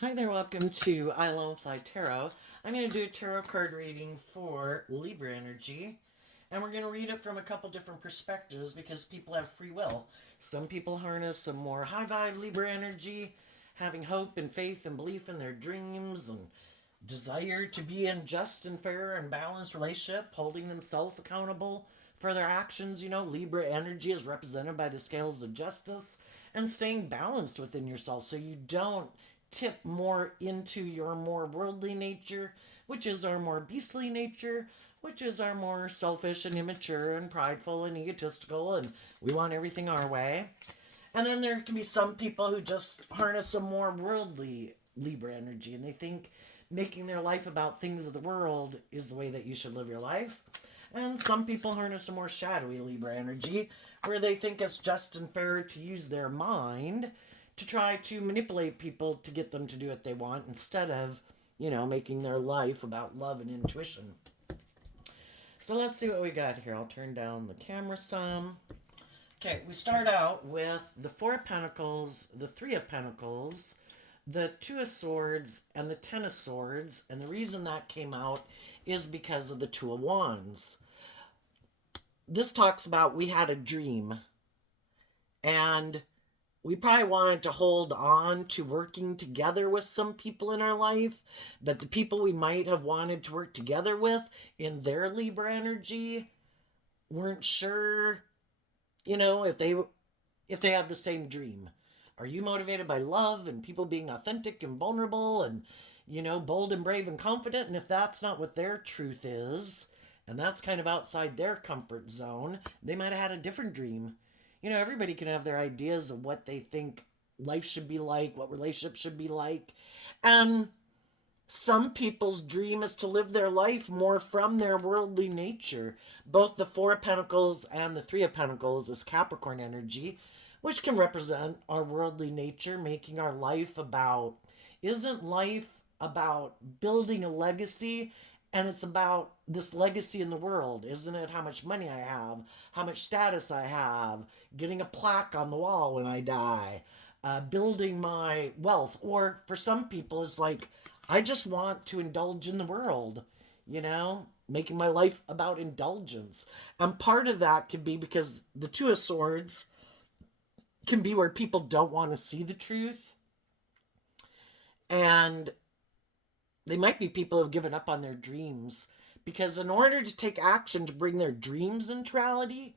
Hi there, welcome to I Lone Fly Tarot. I'm going to do a tarot card reading for Libra energy, and we're going to read it from a couple different perspectives because people have free will. Some people harness some more high vibe Libra energy, having hope and faith and belief in their dreams and desire to be in just and fair and balanced relationship, holding themselves accountable for their actions. Libra energy is represented by the scales of justice and staying balanced within yourself so you don't tip more into your more worldly nature, which is our more beastly nature, which is our more selfish and immature and prideful and egotistical, and we want everything our way. And then there can be some people who just harness a more worldly Libra energy and they think making their life about things of the world is the way that you should live your life. And some people harness a more shadowy Libra energy where they think it's just and fair to use their mind to try to manipulate people to get them to do what they want instead of, making their life about love and intuition. So let's see what we got here. I'll turn down the camera some. Okay, we start out with the Four of Pentacles, the Three of Pentacles, the Two of Swords, and the Ten of Swords. And the reason that came out is because of the Two of Wands. This talks about we had a dream, and we probably wanted to hold on to working together with some people in our life, but the people we might have wanted to work together with in their Libra energy weren't sure, if they have the same dream. Are you motivated by love and people being authentic and vulnerable and, bold and brave and confident? And if that's not what their truth is, and that's kind of outside their comfort zone, they might have had a different dream. Everybody can have their ideas of what they think life should be like, what relationships should be like. And some people's dream is to live their life more from their worldly nature. Both the Four of Pentacles and the Three of Pentacles is Capricorn energy, which can represent our worldly nature, making our life about, isn't life about building a legacy? And it's about this legacy in the world, isn't it? How much money I have, how much status I have, getting a plaque on the wall when I die, building my wealth. Or for some people, it's like, I just want to indulge in the world, making my life about indulgence. And part of that could be because the Two of Swords can be where people don't want to see the truth. And they might be people who've given up on their dreams because, in order to take action to bring their dreams into reality,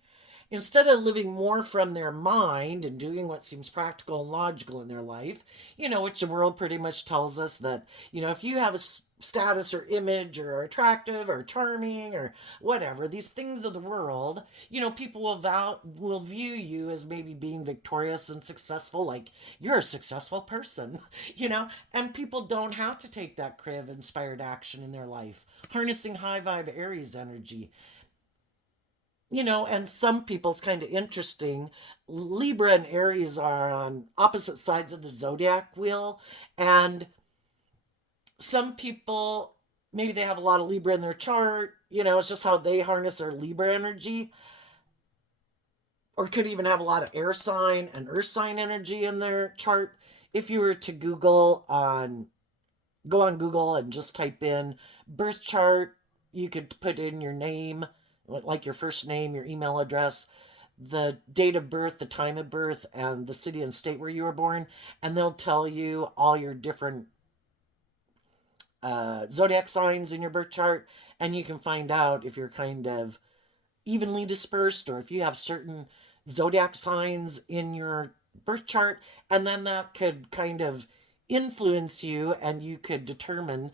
instead of living more from their mind and doing what seems practical and logical in their life, which the world pretty much tells us that, if you have a status or image or are attractive or charming or whatever, these things of the world, people will view you as maybe being victorious and successful, like you're a successful person, and people don't have to take that creative inspired action in their life, harnessing high vibe Aries energy. And some people, it's kind of interesting. Libra and Aries are on opposite sides of the zodiac wheel. And some people, maybe they have a lot of Libra in their chart. It's just how they harness their Libra energy. Or could even have a lot of air sign and earth sign energy in their chart. If you were to go on Google and just type in birth chart, you could put in your name, like your first name, your email address, the date of birth, the time of birth, and the city and state where you were born, and they'll tell you all your different zodiac signs in your birth chart, and you can find out if you're kind of evenly dispersed or if you have certain zodiac signs in your birth chart, and then that could kind of influence you and you could determine,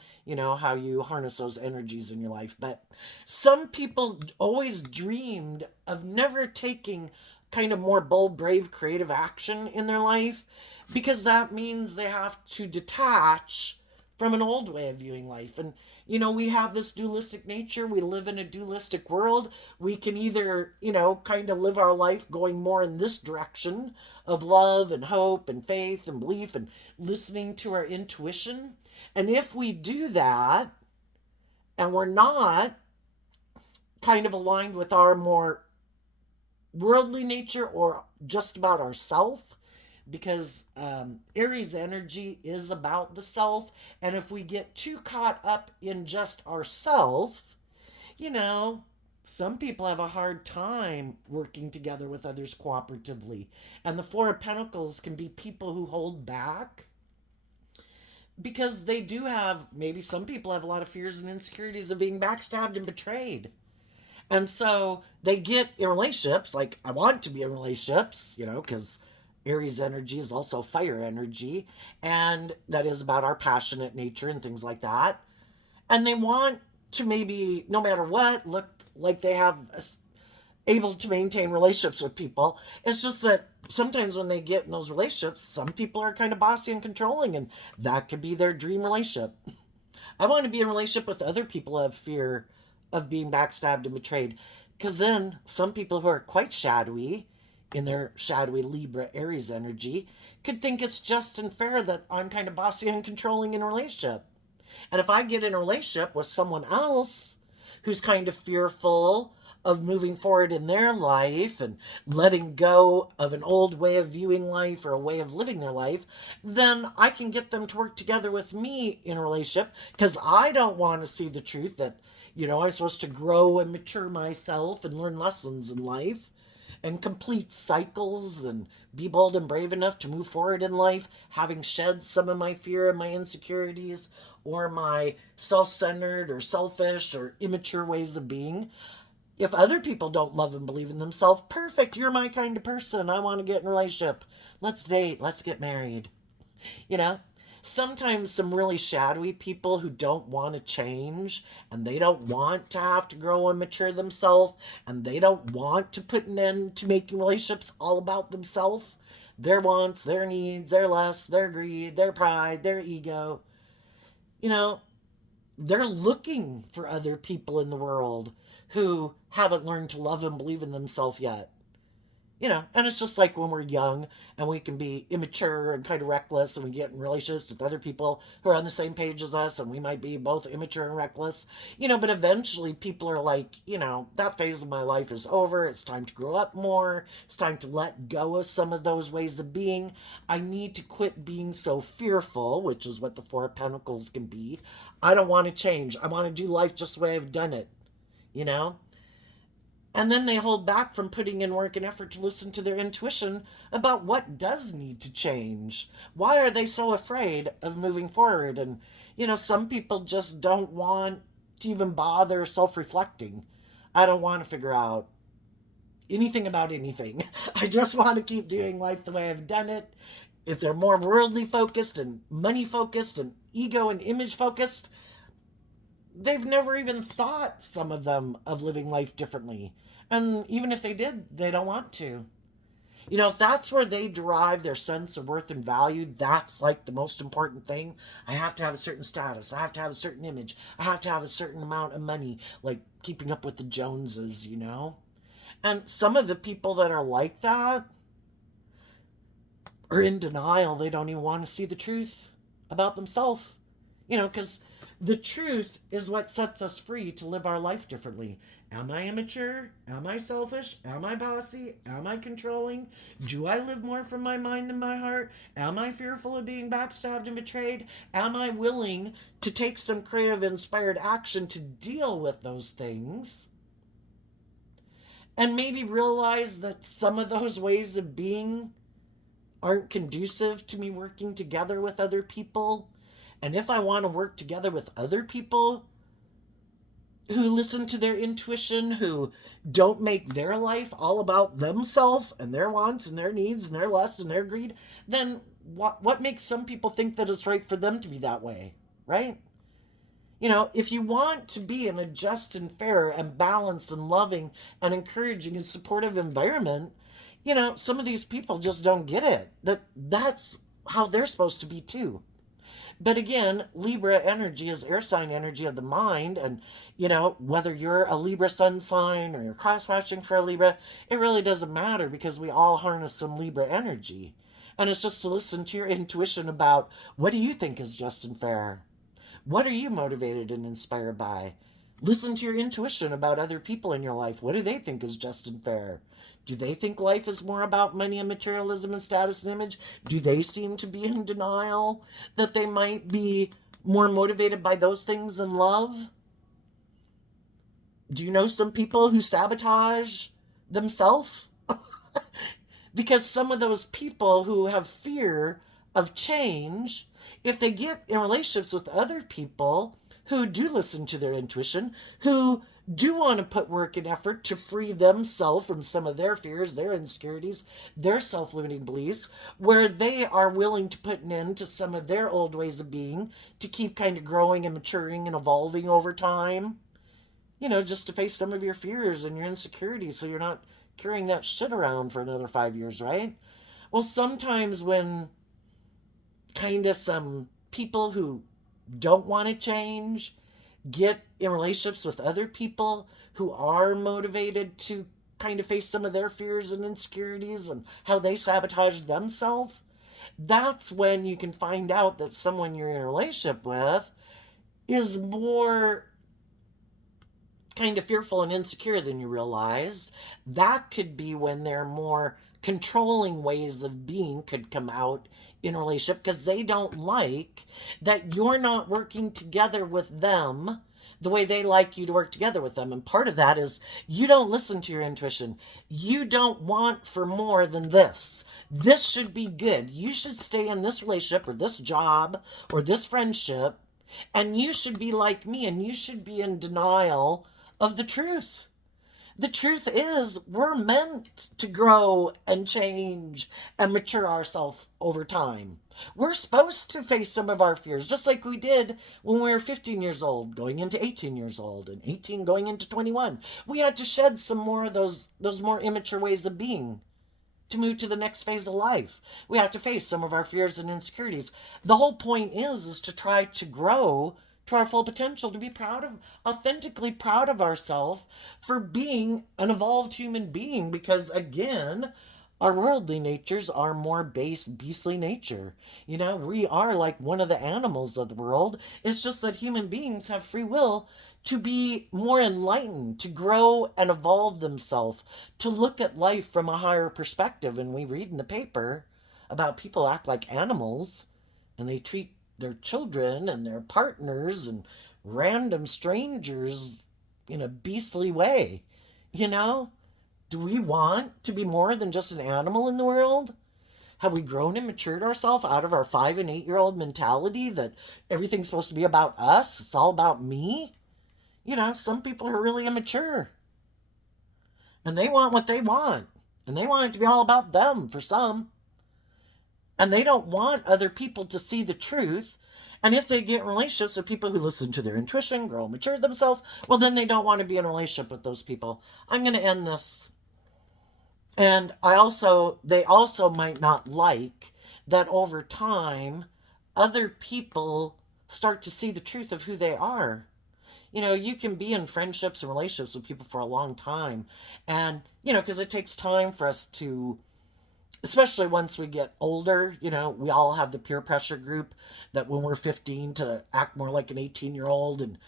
how you harness those energies in your life. But some people always dreamed of never taking kind of more bold, brave, creative action in their life because that means they have to detach from an old way of viewing life. And, we have this dualistic nature. We live in a dualistic world. We can either, kind of live our life going more in this direction of love and hope and faith and belief and listening to our intuition. And if we do that and we're not kind of aligned with our more worldly nature or just about ourself, because Aries energy is about the self. And if we get too caught up in just ourself, you know, some people have a hard time working together with others cooperatively. And the Four of Pentacles can be people who hold back because they do have, maybe some people have a lot of fears and insecurities of being backstabbed and betrayed. And so they get in relationships, like I want to be in relationships, because Aries energy is also fire energy, and that is about our passionate nature and things like that. And they want to maybe, no matter what, look like they have able to maintain relationships with people. It's just that sometimes when they get in those relationships, some people are kind of bossy and controlling, and that could be their dream relationship. I want to be in a relationship with other people who have fear of being backstabbed and betrayed. Because then some people who are quite shadowy, in their shadowy Libra Aries energy, could think it's just and fair that I'm kind of bossy and controlling in a relationship. And if I get in a relationship with someone else who's kind of fearful of moving forward in their life and letting go of an old way of viewing life or a way of living their life, then I can get them to work together with me in a relationship, because I don't want to see the truth that, I'm supposed to grow and mature myself and learn lessons in life and complete cycles and be bold and brave enough to move forward in life, having shed some of my fear and my insecurities or my self-centered or selfish or immature ways of being. If other people don't love and believe in themselves, perfect, you're my kind of person. I want to get in a relationship. Let's date. Let's get married. You know? Sometimes some really shadowy people who don't want to change and they don't want to have to grow and mature themselves and they don't want to put an end to making relationships all about themselves, their wants, their needs, their lusts, their greed, their pride, their ego. You know, they're looking for other people in the world who haven't learned to love and believe in themselves yet. And it's just like when we're young and we can be immature and kind of reckless and we get in relationships with other people who are on the same page as us and we might be both immature and reckless, but eventually people are like, that phase of my life is over. It's time to grow up more. It's time to let go of some of those ways of being. I need to quit being so fearful, which is what the Four of Pentacles can be. I don't want to change. I want to do life just the way I've done it, you know? And then they hold back from putting in work and effort to listen to their intuition about what does need to change. Why are they so afraid of moving forward? And, some people just don't want to even bother self-reflecting. I don't want to figure out anything about anything. I just want to keep doing life the way I've done it. If they're more worldly focused and money focused and ego and image focused, they've never even thought, some of them, of living life differently. And even if they did, they don't want to. If that's where they derive their sense of worth and value, that's like the most important thing. I have to have a certain status. I have to have a certain image. I have to have a certain amount of money, like keeping up with the Joneses, And some of the people that are like that are in denial. They don't even want to see the truth about themselves. Because the truth is what sets us free to live our life differently. Am I immature? Am I selfish? Am I bossy? Am I controlling? Do I live more from my mind than my heart? Am I fearful of being backstabbed and betrayed? Am I willing to take some creative, inspired action to deal with those things? And maybe realize that some of those ways of being aren't conducive to me working together with other people. And if I want to work together with other people who listen to their intuition, who don't make their life all about themselves and their wants and their needs and their lust and their greed, then what makes some people think that it's right for them to be that way, right? If you want to be in a just and fair and balanced and loving and encouraging and supportive environment, some of these people just don't get it. That's how they're supposed to be too. But again, Libra energy is air sign energy of the mind. And, whether you're a Libra sun sign or you're cross-hatching for a Libra, it really doesn't matter because we all harness some Libra energy. And it's just to listen to your intuition about what do you think is just and fair? What are you motivated and inspired by? Listen to your intuition about other people in your life. What do they think is just and fair? Do they think life is more about money and materialism and status and image? Do they seem to be in denial that they might be more motivated by those things than love? Do you know some people who sabotage themselves? Because some of those people who have fear of change, if they get in relationships with other people who do listen to their intuition, who do want to put work and effort to free themselves from some of their fears, their insecurities, their self limiting beliefs, where they are willing to put an end to some of their old ways of being to keep kind of growing and maturing and evolving over time, just to face some of your fears and your insecurities so you're not carrying that shit around for another 5 years, right? Well, sometimes when kind of some people who don't want to change get in relationships with other people who are motivated to kind of face some of their fears and insecurities and how they sabotage themselves, that's when you can find out that someone you're in a relationship with is more kind of fearful and insecure than you realized. That could be when their more controlling ways of being could come out in a relationship because they don't like that you're not working together with them the way they like you to work together with them. And part of that is you don't listen to your intuition. You don't want for more than this. This should be good. You should stay in this relationship or this job or this friendship, and you should be like me, and you should be in denial of the truth. The truth is, we're meant to grow and change and mature ourselves over time. We're supposed to face some of our fears, just like we did when we were 15 years old, going into 18 years old, and 18 going into 21. We had to shed some more of those more immature ways of being to move to the next phase of life. We have to face some of our fears and insecurities. The whole point is to try to grow to our full potential, to be authentically proud of ourselves for being an evolved human being, because again, our worldly natures are more base, beastly nature. We are like one of the animals of the world. It's just that human beings have free will to be more enlightened, to grow and evolve themselves, to look at life from a higher perspective. And we read in the paper about people act like animals and they treat their children and their partners and random strangers in a beastly way. You know? Do we want to be more than just an animal in the world? Have we grown and matured ourselves out of our 5 and 8 year old mentality that everything's supposed to be about us? It's all about me? Some people are really immature. And they want what they want. And they want it to be all about them for some. And they don't want other people to see the truth. And if they get in relationships with people who listen to their intuition, grow, mature themselves, well, then they don't want to be in a relationship with those people. I'm going to end this. And they also might not like that over time, other people start to see the truth of who they are. You can be in friendships and relationships with people for a long time. And, because it takes time for us to, especially once we get older, we all have the peer pressure group that when we're 15 to act more like an 18-year-old and,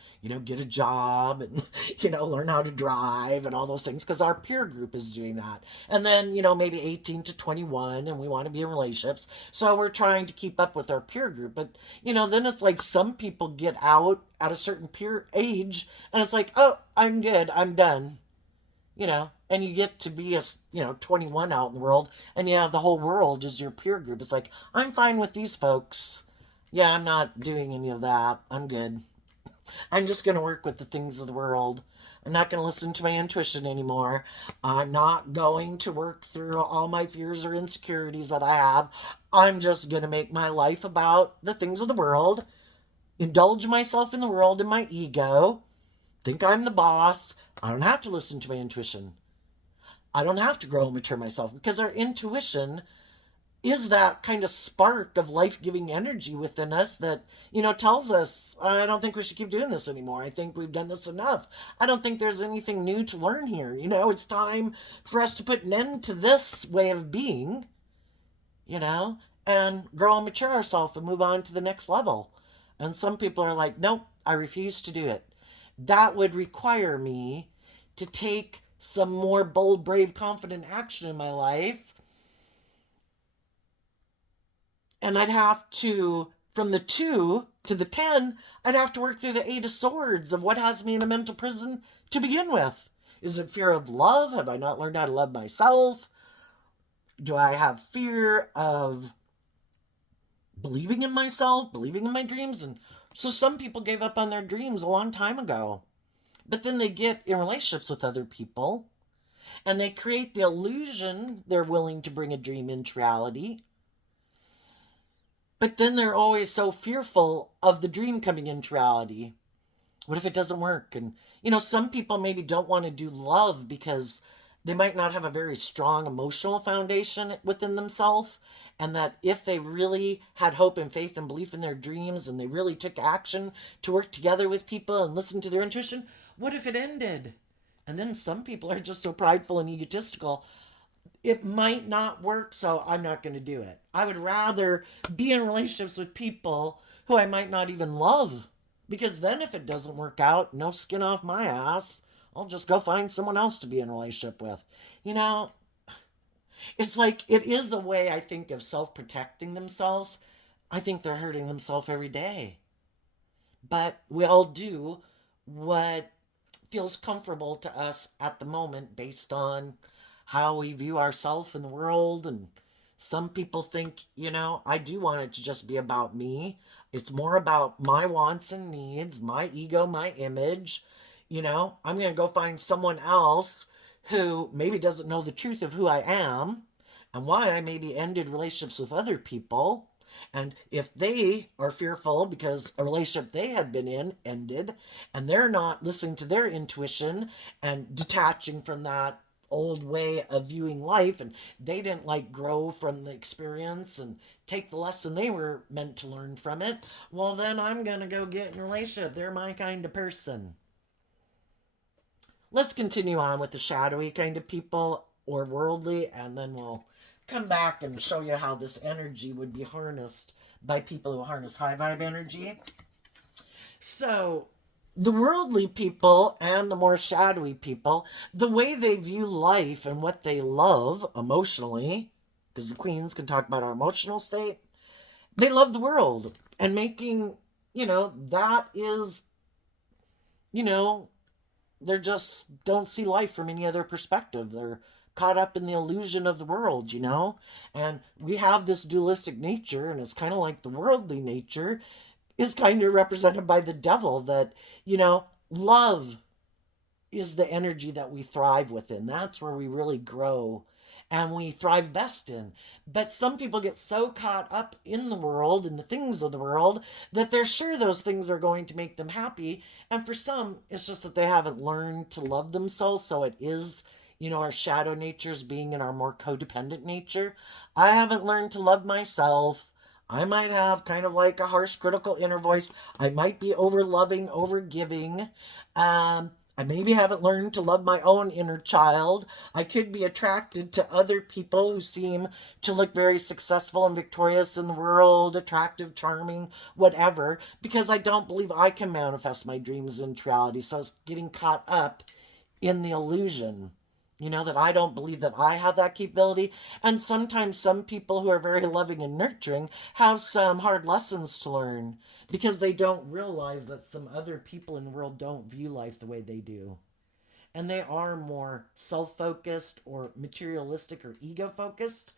get a job and, learn how to drive and all those things because our peer group is doing that. And then, maybe 18 to 21 and we want to be in relationships. So we're trying to keep up with our peer group. But, then it's like some people get out at a certain peer age and it's like, oh, I'm good. I'm done. And you get to be 21 out in the world and you have the whole world as your peer group. It's like, I'm fine with these folks. Yeah, I'm not doing any of that. I'm good. I'm just going to work with the things of the world. I'm not going to listen to my intuition anymore. I'm not going to work through all my fears or insecurities that I have. I'm just going to make my life about the things of the world, indulge myself in the world and my ego, think I'm the boss. I don't have to listen to my intuition. I don't have to grow and mature myself because our intuition is that kind of spark of life-giving energy within us that, tells us, I don't think we should keep doing this anymore. I think we've done this enough. I don't think there's anything new to learn here. It's time for us to put an end to this way of being, and grow and mature ourselves and move on to the next level. And some people are like, nope, I refuse to do it. that would require me to take some more bold, brave, confident action in my life. And I'd have to, from the 2 to the 10, I'd have to work through the 8 of Swords of what has me in a mental prison to begin with. Is it fear of love? Have I not learned how to love myself? Do I have fear of believing in myself, believing in my dreams? And so some people gave up on their dreams a long time ago. But then they get in relationships with other people and they create the illusion they're willing to bring a dream into reality. But then they're always so fearful of the dream coming into reality. What if it doesn't work? And, some people maybe don't want to do love because they might not have a very strong emotional foundation within themselves. And that if they really had hope and faith and belief in their dreams and they really took action to work together with people and listen to their intuition, what if it ended? And then some people are just so prideful and egotistical, it might not work, so I'm not going to do it. I would rather be in relationships with people who I might not even love. Because then if it doesn't work out, no skin off my ass. I'll just go find someone else to be in a relationship with. You know, it's like it is a way, I think, of self-protecting themselves. I think they're hurting themselves every day. But we all do what feels comfortable to us at the moment based on how we view ourselves in the world. And some people think, I do want it to just be about me. It's more about my wants and needs, my ego, my image. I'm going to go find someone else who maybe doesn't know the truth of who I am and why I maybe ended relationships with other people. And if they are fearful because a relationship they had been in ended and they're not listening to their intuition and detaching from that old way of viewing life, and they didn't grow from the experience and take the lesson they were meant to learn from it, well, then I'm gonna go get in a relationship. They're my kind of person. Let's continue on with the shadowy kind of people or worldly, and then we'll come back and show you how this energy would be harnessed by people who harness high vibe energy. So the worldly people and the more shadowy people, the way they view life and what they love emotionally, because the queens can talk about our emotional state, they love the world and making, that is, they just don't see life from any other perspective. They're caught up in the illusion of the world, and we have this dualistic nature, and it's kind of like the worldly nature is kind of represented by the devil, that, love is the energy that we thrive within. That's where we really grow and we thrive best in. But some people get so caught up in the world and the things of the world that they're sure those things are going to make them happy. And for some, it's just that they haven't learned to love themselves. So it is, our shadow natures being in our more codependent nature. I haven't learned to love myself. I might have kind of like a harsh, critical inner voice. I might be over loving, over giving. I maybe haven't learned to love my own inner child. I could be attracted to other people who seem to look very successful and victorious in the world, attractive, charming, whatever, because I don't believe I can manifest my dreams into reality. So it's getting caught up in the illusion. That I don't believe that I have that capability. And sometimes some people who are very loving and nurturing have some hard lessons to learn because they don't realize that some other people in the world don't view life the way they do. And they are more self-focused or materialistic or ego-focused.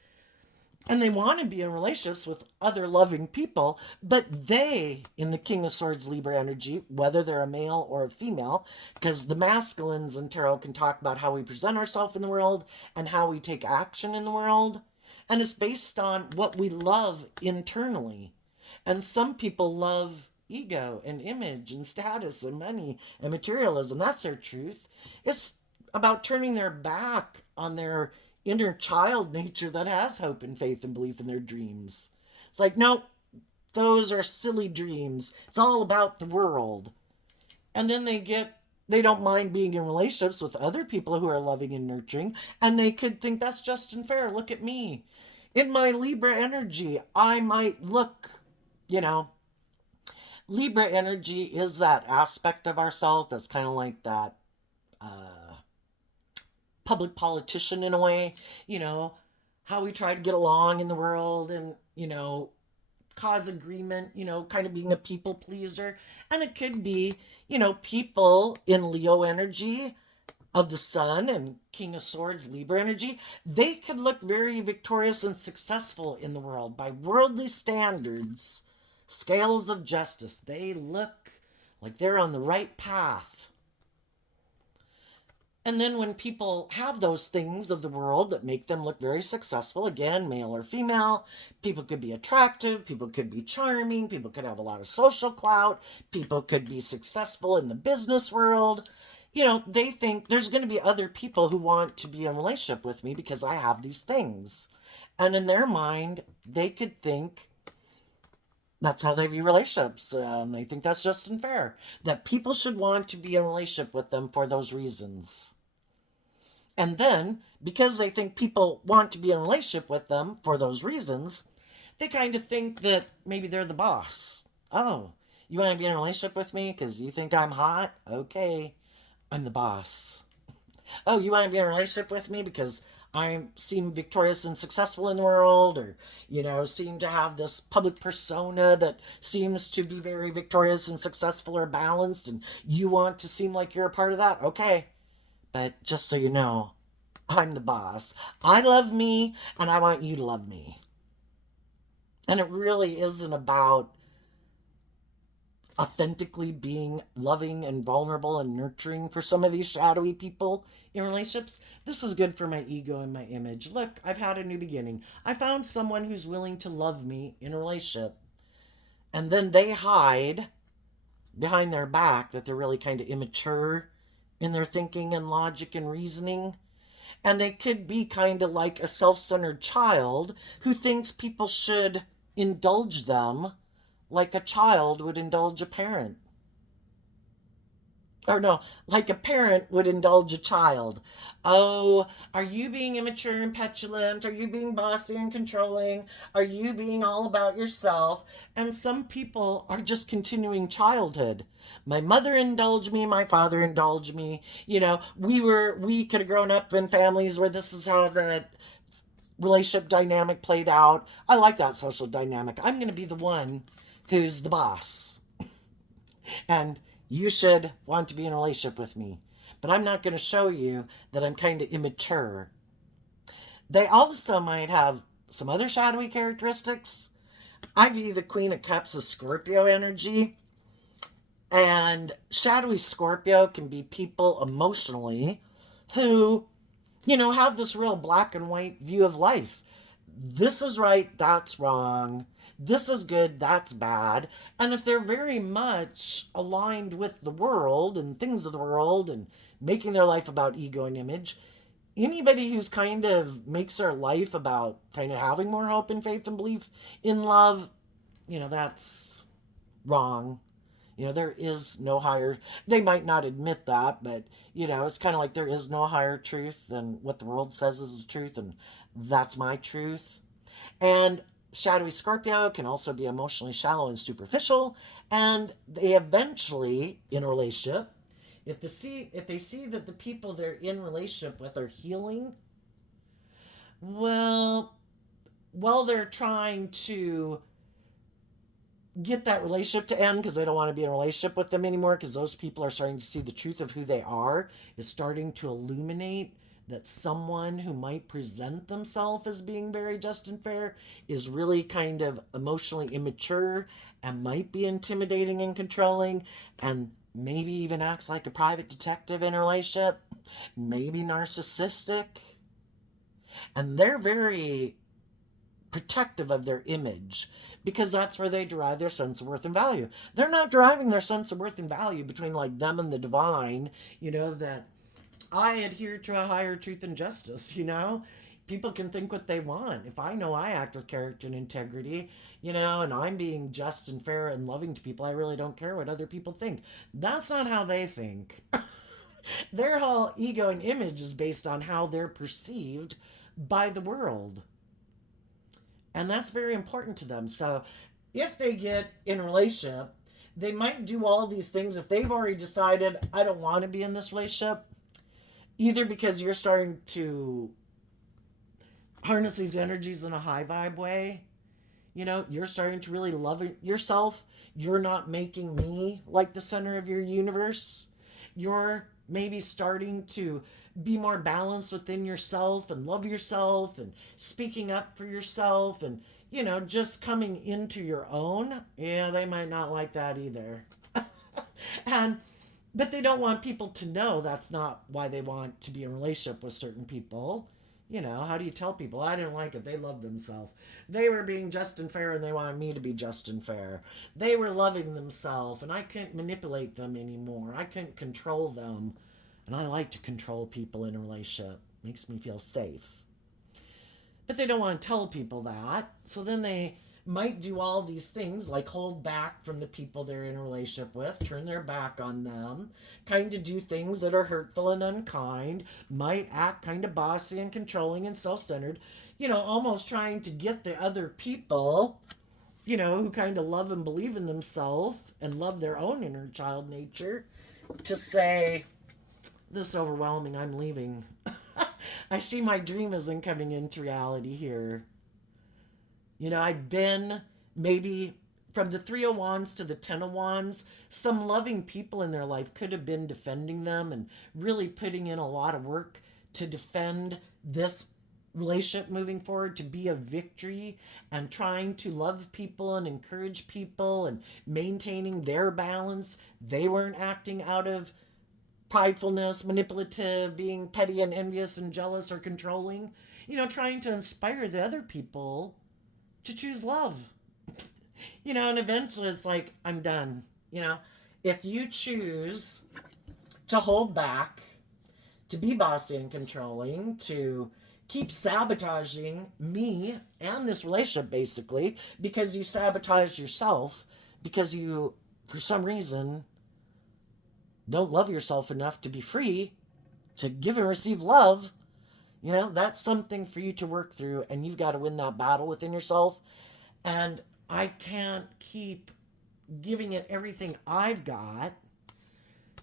And they want to be in relationships with other loving people, but they, in the King of Swords Libra energy, whether they're a male or a female, because the masculines in tarot can talk about how we present ourselves in the world and how we take action in the world. And it's based on what we love internally. And some people love ego and image and status and money and materialism. That's their truth. It's about turning their back on their inner child nature that has hope and faith and belief in their dreams. It's like, no, those are silly dreams. It's all about the world. And then they don't mind being in relationships with other people who are loving and nurturing, and they could think that's just and fair. Look at me. In my Libra energy, I might look, Libra energy is that aspect of ourselves that's kind of like that public politician in a way, you know, how we try to get along in the world and, cause agreement, kind of being a people pleaser. And it could be, people in Leo energy of the Sun and King of Swords, Libra energy, they could look very victorious and successful in the world by worldly standards, scales of justice. They look like they're on the right path. And then when people have those things of the world that make them look very successful, again, male or female, people could be attractive, people could be charming, people could have a lot of social clout, people could be successful in the business world. They think there's going to be other people who want to be in a relationship with me because I have these things. And in their mind, they could think that's how they view relationships. They think that's just unfair. That people should want to be in a relationship with them for those reasons. And then, because they think people want to be in a relationship with them for those reasons, they kind of think that maybe they're the boss. Oh, you want to be in a relationship with me because you think I'm hot? Okay, I'm the boss. Oh, you want to be in a relationship with me because I seem victorious and successful in the world, or, seem to have this public persona that seems to be very victorious and successful or balanced, and you want to seem like you're a part of that? Okay. But just so you know, I'm the boss. I love me, and I want you to love me. And it really isn't about authentically being loving and vulnerable and nurturing for some of these shadowy people in relationships. This is good for my ego and my image. Look, I've had a new beginning. I found someone who's willing to love me in a relationship. And then they hide behind their back that they're really kind of immature in their thinking and logic and reasoning. And they could be kind of like a self centered child who thinks people should indulge them like a child would indulge a parent. Or no, like a parent would indulge a child. Oh, are you being immature and petulant? Are you being bossy and controlling? Are you being all about yourself? And some people are just continuing childhood. My mother indulged me, my father indulged me. We could have grown up in families where this is how the relationship dynamic played out. I like that social dynamic. I'm going to be the one who's the boss. And you should want to be in a relationship with me. But I'm not going to show you that I'm kind of immature. They also might have some other shadowy characteristics. I view the Queen of Cups as Scorpio energy. And shadowy Scorpio can be people emotionally who, have this real black and white view of life. This is right, that's wrong. This is good, that's bad. And if they're very much aligned with the world and things of the world and making their life about ego and image, anybody who's kind of makes their life about kind of having more hope and faith and belief in love, that's wrong. There is no higher, they might not admit that, but, it's kind of like there is no higher truth than what the world says is the truth, and that's my truth. And shadowy Scorpio can also be emotionally shallow and superficial, and they eventually, in a relationship, if they see that the people they're in relationship with are healing, well, while they're trying to get that relationship to end because they don't want to be in a relationship with them anymore because those people are starting to see the truth of who they are, is starting to illuminate that someone who might present themselves as being very just and fair is really kind of emotionally immature and might be intimidating and controlling and maybe even acts like a private detective in a relationship, maybe narcissistic. And they're very protective of their image because that's where they derive their sense of worth and value. They're not deriving their sense of worth and value between like them and the divine, that I adhere to a higher truth and justice, People can think what they want. If I know I act with character and integrity, and I'm being just and fair and loving to people, I really don't care what other people think. That's not how they think. Their whole ego and image is based on how they're perceived by the world. And that's very important to them. So if they get in a relationship they might do all these things if they've already decided, I don't want to be in this relationship, either because you're starting to harness these energies in a high vibe way. You're starting to really love yourself. You're not making me like the center of your universe. You're maybe starting to be more balanced within yourself and love yourself and speaking up for yourself and, just coming into your own. Yeah, they might not like that either. and but they don't want people to know that's not why they want to be in a relationship with certain people. How do you tell people? I didn't like it. They loved themselves. They were being just and fair and they wanted me to be just and fair. They were loving themselves and I couldn't manipulate them anymore. I couldn't control them. And I like to control people in a relationship. Makes me feel safe. But they don't want to tell people that. So then they might do all these things like hold back from the people they're in a relationship with, turn their back on them, kind of do things that are hurtful and unkind, might act kind of bossy and controlling and self-centered, almost trying to get the other people, who kind of love and believe in themselves and love their own inner child nature to say, this is overwhelming, I'm leaving. I see my dream isn't coming into reality here. I've been maybe from the Three of Wands to the Ten of Wands. Some loving people in their life could have been defending them and really putting in a lot of work to defend this relationship moving forward, to be a victory and trying to love people and encourage people and maintaining their balance. They weren't acting out of pridefulness, manipulative, being petty and envious and jealous or controlling. Trying to inspire the other people to choose love. And eventually it's like, I'm done. If you choose to hold back, to be bossy and controlling, to keep sabotaging me and this relationship basically, because you sabotage yourself, because you, for some reason, don't love yourself enough to be free, to give and receive love, that's something for you to work through, and you've got to win that battle within yourself. And I can't keep giving it everything I've got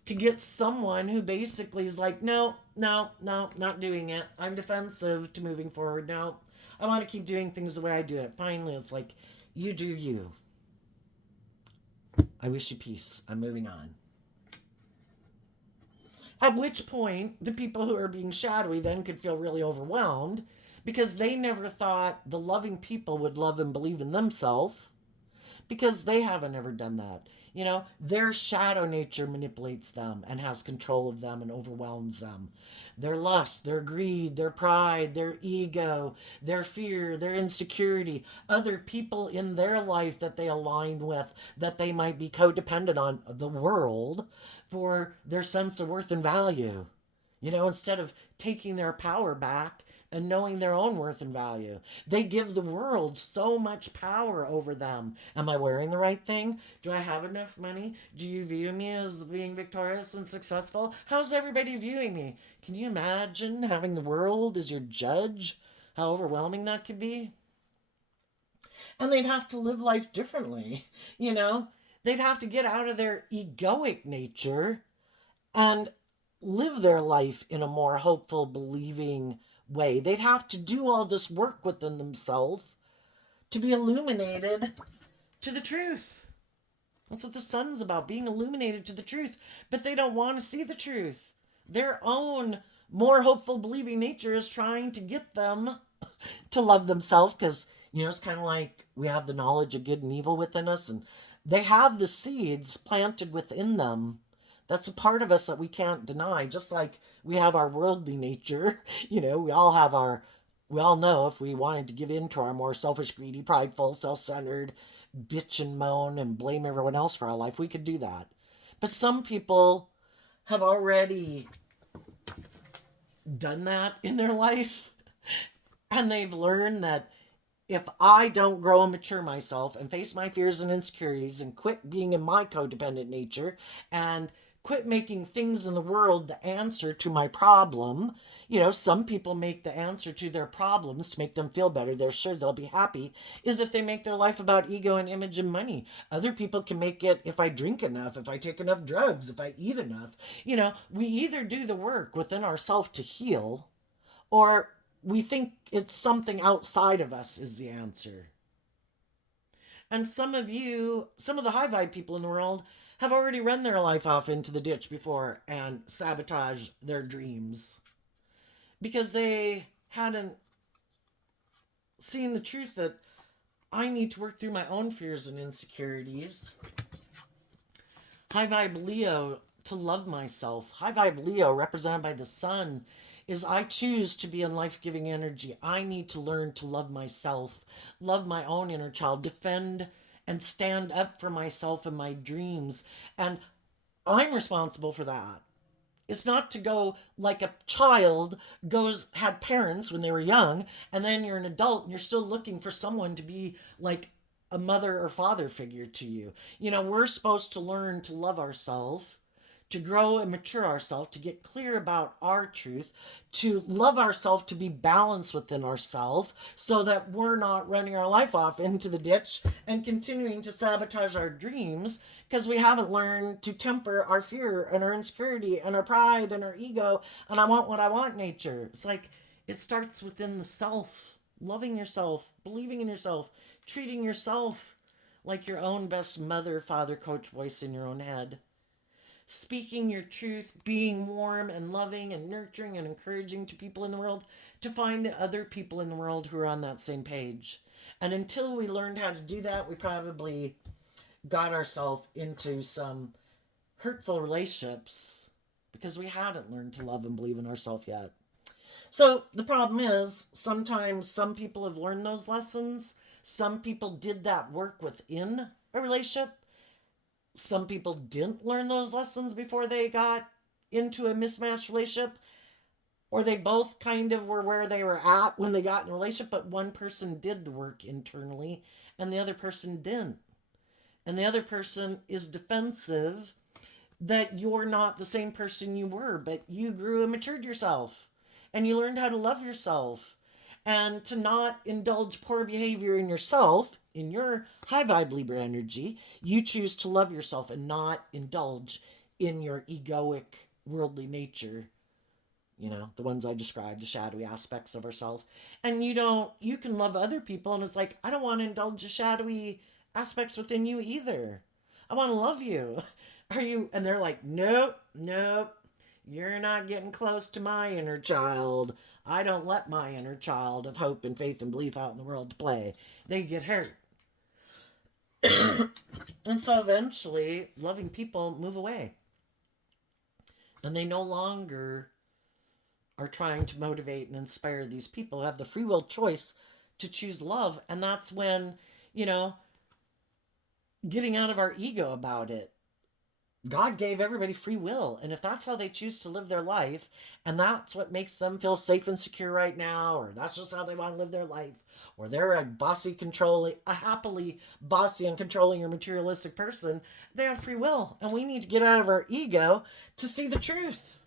to get someone who basically is like, no, not doing it. I'm defensive to moving forward. No, I want to keep doing things the way I do it. Finally, it's like, you do you. I wish you peace. I'm moving on. At which point, the people who are being shadowy then could feel really overwhelmed because they never thought the loving people would love and believe in themselves, because they haven't ever done that. Their shadow nature manipulates them and has control of them and overwhelms them. Their lust, their greed, their pride, their ego, their fear, their insecurity, other people in their life that they align with, that they might be codependent on, the world, for their sense of worth and value. Instead of taking their power back and knowing their own worth and value, they give the world so much power over them. Am I wearing the right thing? Do I have enough money? Do you view me as being victorious and successful? How's everybody viewing me? Can you imagine having the world as your judge? How overwhelming that could be? And they'd have to live life differently. They'd have to get out of their egoic nature and live their life in a more hopeful, believing way. They'd have to do all this work within themselves to be illuminated to the truth. That's what the sun's about, being illuminated to the truth. But they don't want to see the truth. Their own more hopeful, believing nature is trying to get them to love themselves, because, it's kind of like we have the knowledge of good and evil within us, and they have the seeds planted within them. That's a part of us that we can't deny, just like we have our worldly nature. We all know if we wanted to give in to our more selfish, greedy, prideful, self-centered, bitch and moan and blame everyone else for our life, we could do that. But some people have already done that in their life, and they've learned that if I don't grow and mature myself and face my fears and insecurities and quit being in my codependent nature and quit making things in the world the answer to my problem. You know, some people make the answer to their problems to make them feel better. They're sure they'll be happy, is if they make their life about ego and image and money. Other people can make it if I drink enough, if I take enough drugs, if I eat enough. You know, we either do the work within ourselves to heal, or we think it's something outside of us is the answer. And some of you, some of the high vibe people in the world, have already run their life off into the ditch before and sabotaged their dreams because they hadn't seen the truth that I need to work through my own fears and insecurities. High vibe Leo, to love myself. High vibe Leo, represented by the sun, is I choose to be in life-giving energy. I need to learn to love myself, love my own inner child, defend and stand up for myself and my dreams. And I'm responsible for that. It's not to go like a child had parents when they were young, and then you're an adult and you're still looking for someone to be like a mother or father figure to you. You know, we're supposed to learn to love ourselves, to grow and mature ourselves, to get clear about our truth, to love ourselves, to be balanced within ourselves so that we're not running our life off into the ditch and continuing to sabotage our dreams because we haven't learned to temper our fear and our insecurity and our pride and our ego and I want what I want nature. It's like it starts within the self, loving yourself, believing in yourself, treating yourself like your own best mother, father, coach voice in your own head. Speaking your truth, being warm and loving and nurturing and encouraging to people in the world, to find the other people in the world who are on that same page. And until we learned how to do that, we probably got ourselves into some hurtful relationships because we hadn't learned to love and believe in ourselves yet. So the problem is sometimes some people have learned those lessons. Some people did that work within a relationship. Some people didn't learn those lessons before they got into a mismatched relationship, or they both kind of were where they were at when they got in a relationship, but one person did the work internally and the other person didn't. And the other person is defensive that you're not the same person you were, but you grew and matured yourself and you learned how to love yourself and to not indulge poor behavior in yourself. In your high vibe Libra energy, you choose to love yourself and not indulge in your egoic worldly nature. You know, the ones I described, the shadowy aspects of ourselves. And you can love other people and it's like, I don't want to indulge the shadowy aspects within you either. I want to love you. Are you? And they're like, nope, you're not getting close to my inner child. I don't let my inner child of hope and faith and belief out in the world to play. They get hurt. And so eventually, loving people move away. And they no longer are trying to motivate and inspire these people who have the free will choice to choose love. And that's when, getting out of our ego about it. God gave everybody free will. And if that's how they choose to live their life, and that's what makes them feel safe and secure right now, or that's just how they want to live their life, or they're a happily bossy and controlling or materialistic person, they have free will. And we need to get out of our ego to see the truth.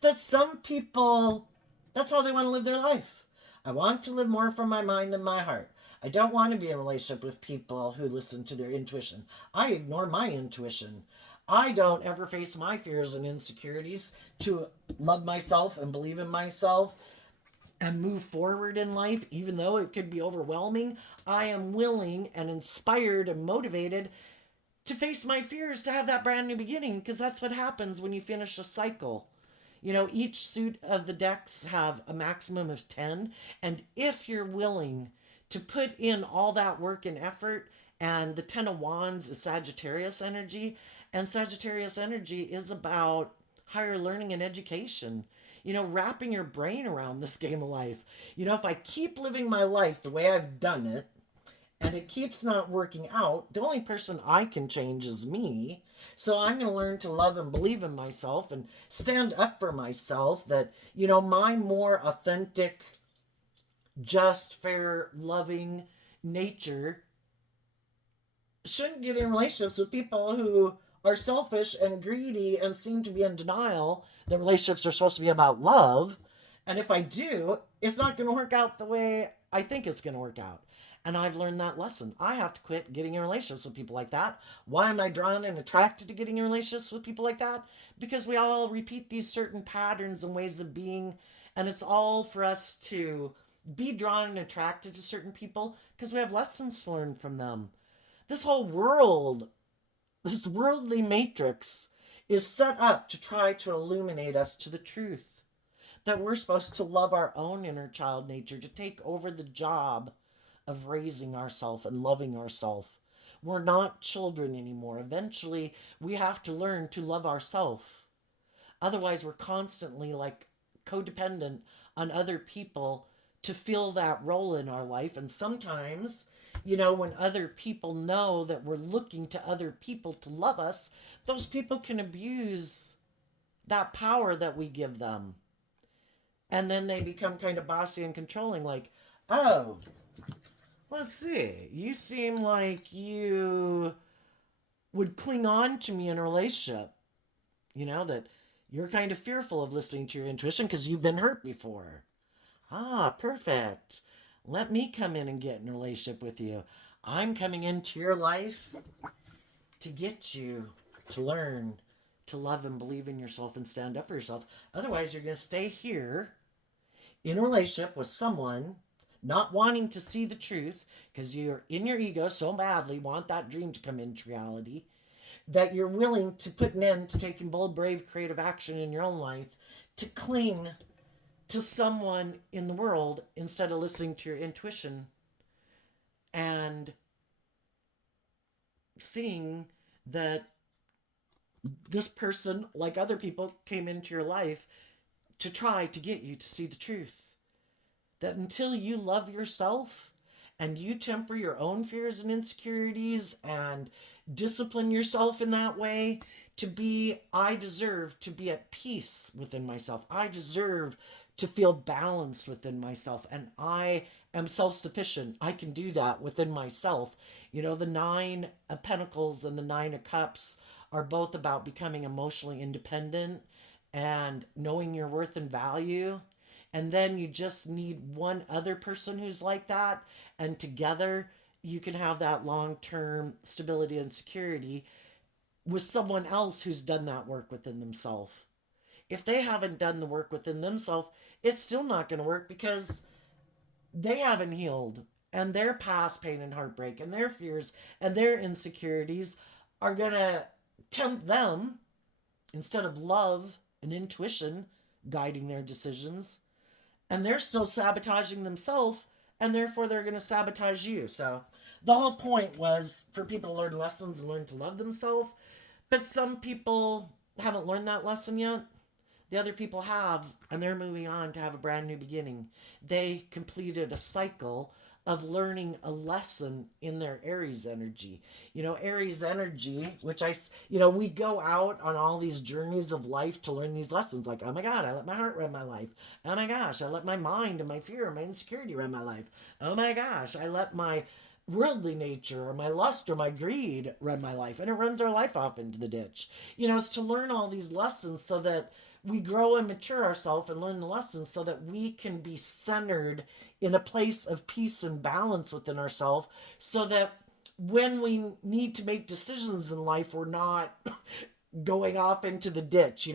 That some people, that's how they want to live their life. I want to live more from my mind than my heart. I don't want to be in a relationship with people who listen to their intuition. I ignore my intuition. I don't ever face my fears and insecurities to love myself and believe in myself and move forward in life, even though it could be overwhelming. I am willing and inspired and motivated to face my fears, to have that brand new beginning, because that's what happens when you finish a cycle. Each suit of the decks have a maximum of 10, and if you're willing to put in all that work and effort, and the 10 of Wands is Sagittarius energy, and Sagittarius energy is about higher learning and education. Wrapping your brain around this game of life. If I keep living my life the way I've done it, and it keeps not working out, the only person I can change is me. So I'm going to learn to love and believe in myself and stand up for myself, that, my more authentic, just, fair, loving nature shouldn't get in relationships with people who are selfish and greedy and seem to be in denial that relationships are supposed to be about love. And if I do, it's not going to work out the way I think it's going to work out. And I've learned that lesson. I have to quit getting in relationships with people like that. Why am I drawn and attracted to getting in relationships with people like that? Because we all repeat these certain patterns and ways of being. And it's all for us to be drawn and attracted to certain people because we have lessons to learn from them. This whole world, this worldly matrix, is set up to try to illuminate us to the truth. That we're supposed to love our own inner child nature, to take over the job of raising ourselves and loving ourselves. We're not children anymore. Eventually, we have to learn to love ourselves. Otherwise, we're constantly like codependent on other people to fill that role in our life. And sometimes, when other people know that we're looking to other people to love us, those people can abuse that power that we give them. And then they become kind of bossy and controlling, like, oh, let's see, you seem like you would cling on to me in a relationship. That you're kind of fearful of listening to your intuition because you've been hurt before. Ah, perfect. Let me come in and get in a relationship with you. I'm coming into your life to get you to learn to love and believe in yourself and stand up for yourself. Otherwise, you're going to stay here in a relationship with someone not wanting to see the truth because you're in your ego so badly want that dream to come into reality that you're willing to put an end to taking bold, brave, creative action in your own life to cling to someone in the world instead of listening to your intuition and seeing that this person, like other people, came into your life to try to get you to see the truth. That until you love yourself and you temper your own fears and insecurities and discipline yourself in that way I deserve to be at peace within myself. I deserve to feel balanced within myself. And I am self-sufficient. I can do that within myself. The 9 of Pentacles and the 9 of Cups are both about becoming emotionally independent and knowing your worth and value. And then you just need one other person who's like that. And together you can have that long-term stability and security with someone else who's done that work within themselves. If they haven't done the work within themselves, it's still not going to work because they haven't healed. And their past pain and heartbreak and their fears and their insecurities are going to tempt them instead of love and intuition guiding their decisions. And they're still sabotaging themselves, and therefore they're going to sabotage you. So the whole point was for people to learn lessons and learn to love themselves. But some people haven't learned that lesson yet. The other people have, and they're moving on to have a brand new beginning. They completed a cycle of learning a lesson in their Aries energy. Aries energy, which we go out on all these journeys of life to learn these lessons. Like, oh my God, I let my heart run my life. Oh my gosh, I let my mind and my fear and my insecurity run my life. Oh my gosh, I let my worldly nature or my lust or my greed run my life. And it runs our life off into the ditch. It's to learn all these lessons so that we grow and mature ourselves and learn the lessons so that we can be centered in a place of peace and balance within ourselves so that when we need to make decisions in life, we're not going off into the ditch,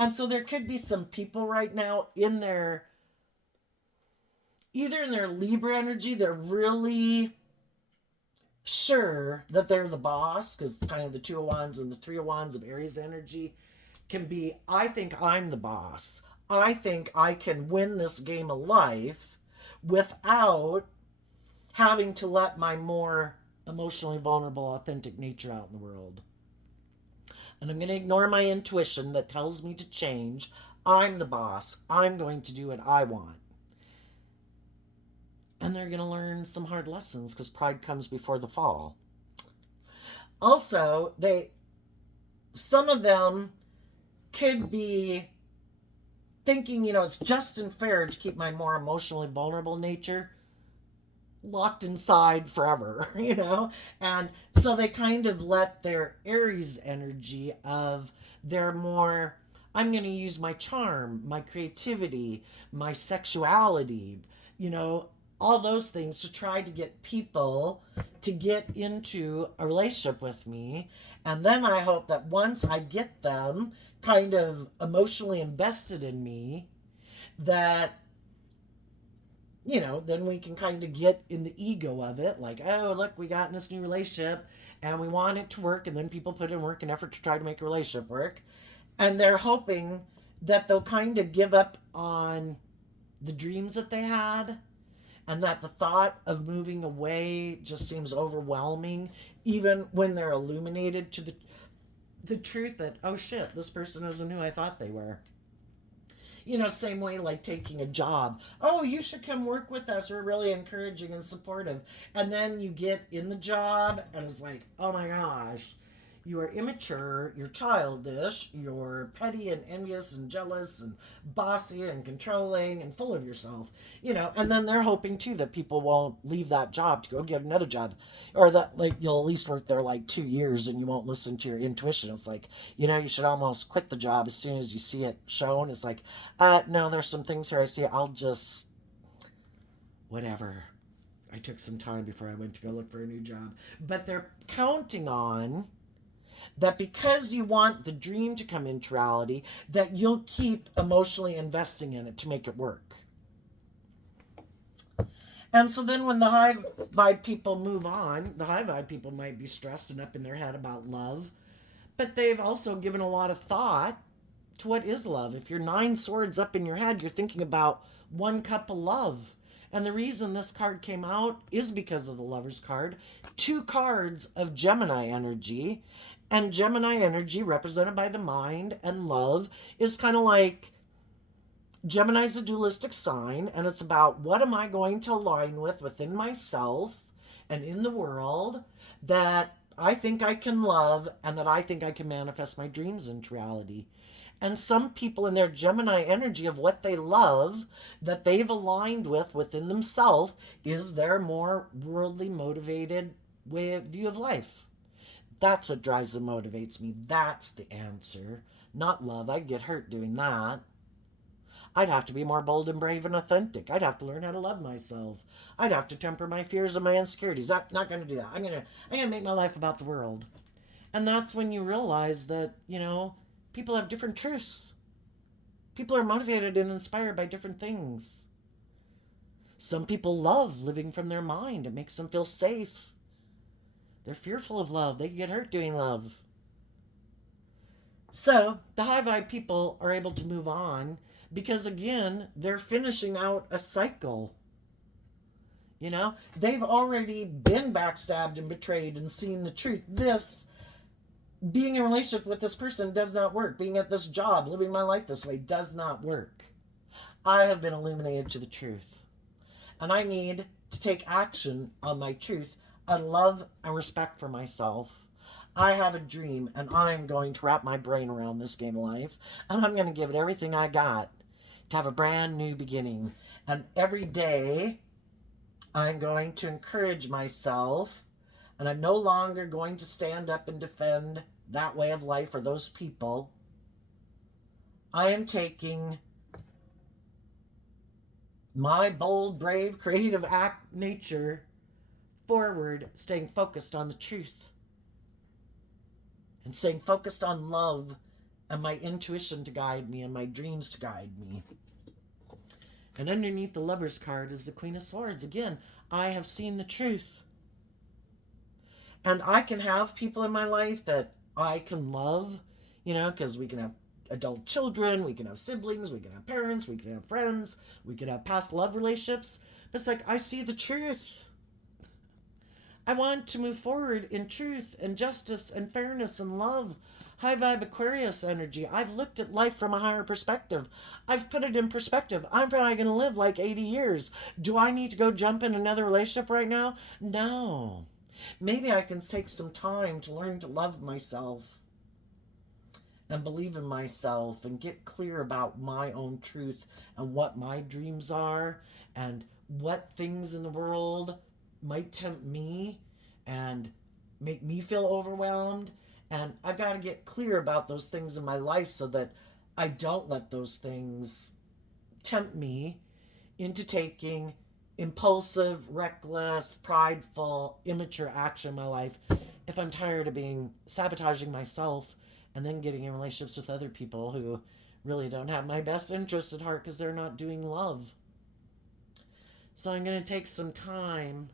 And so there could be some people right now either in their Libra energy, they're really sure that they're the boss, because kind of the 2 of Wands and the 3 of Wands of Aries energy can be, I think I'm the boss. I think I can win this game of life without having to let my more emotionally vulnerable, authentic nature out in the world. And I'm going to ignore my intuition that tells me to change. I'm the boss. I'm going to do what I want. And they're going to learn some hard lessons because pride comes before the fall. Also, some of them could be thinking, it's just and fair to keep my more emotionally vulnerable nature locked inside forever, And so they kind of let their Aries energy of their more, I'm going to use my charm, my creativity, my sexuality, you know, all those things to try to get people to get into a relationship with me. And then I hope that once I get them kind of emotionally invested in me, that then we can kind of get in the ego of it. Like, oh, look, we got in this new relationship and we want it to work. And then people put in work and effort to try to make a relationship work. And they're hoping that they'll kind of give up on the dreams that they had, and that the thought of moving away just seems overwhelming, even when they're illuminated to the truth that, oh shit, this person isn't who I thought they were. Same way like taking a job. Oh, you should come work with us. We're really encouraging and supportive. And then you get in the job and it's like, oh my gosh, you are immature, you're childish, you're petty and envious and jealous and bossy and controlling and full of yourself, and then they're hoping too that people won't leave that job to go get another job, or that like you'll at least work there like 2 years and you won't listen to your intuition. It's like, you should almost quit the job as soon as you see it shown. It's like, no, there's some things here I see, I'll just, whatever. I took some time before I went to go look for a new job. But they're counting on that because you want the dream to come into reality, that you'll keep emotionally investing in it to make it work. And so then when the high vibe people move on, the high vibe people might be stressed and up in their head about love, but they've also given a lot of thought to what is love. If you're 9 swords up in your head, you're thinking about 1 cup of love. And the reason this card came out is because of the Lover's card. 2 cards of Gemini energy. And Gemini energy, represented by the mind and love, is kind of like, Gemini's a dualistic sign, and it's about what am I going to align with within myself and in the world that I think I can love and that I think I can manifest my dreams into reality. And some people in their Gemini energy of what they love that they've aligned with within themselves is their more worldly motivated view of life. That's what drives and motivates me. That's the answer. Not love. I'd get hurt doing that. I'd have to be more bold and brave and authentic. I'd have to learn how to love myself. I'd have to temper my fears and my insecurities. I'm not going to do that. I'm going to make my life about the world. And that's when you realize that, people have different truths. People are motivated and inspired by different things. Some people love living from their mind. It makes them feel safe. They're fearful of love. They can get hurt doing love. So the high vibe people are able to move on because, again, they're finishing out a cycle. They've already been backstabbed and betrayed and seen the truth. Being in a relationship with this person does not work. Being at this job, living my life this way does not work. I have been illuminated to the truth. And I need to take action on my truth and love and respect for myself. I have a dream, and I'm going to wrap my brain around this game of life, and I'm going to give it everything I got to have a brand new beginning. And every day, I'm going to encourage myself, and I'm no longer going to stand up and defend that way of life or those people. I am taking my bold, brave, creative nature forward, staying focused on the truth and staying focused on love and my intuition to guide me and my dreams to guide me. And underneath the Lover's card is the Queen of Swords. Again, I have seen the truth. And I can have people in my life that I can love, because we can have adult children, we can have siblings, we can have parents, we can have friends, we can have past love relationships. But it's like, I see the truth. I want to move forward in truth and justice and fairness and love. High vibe Aquarius energy. I've looked at life from a higher perspective. I've put it in perspective. I'm probably going to live like 80 years. Do I need to go jump in another relationship right now? No. Maybe I can take some time to learn to love myself and believe in myself and get clear about my own truth and what my dreams are and what things in the world might tempt me and make me feel overwhelmed. And I've got to get clear about those things in my life so that I don't let those things tempt me into taking impulsive, reckless, prideful, immature action in my life if I'm tired of being sabotaging myself and then getting in relationships with other people who really don't have my best interest at heart because they're not doing love. So I'm going to take some time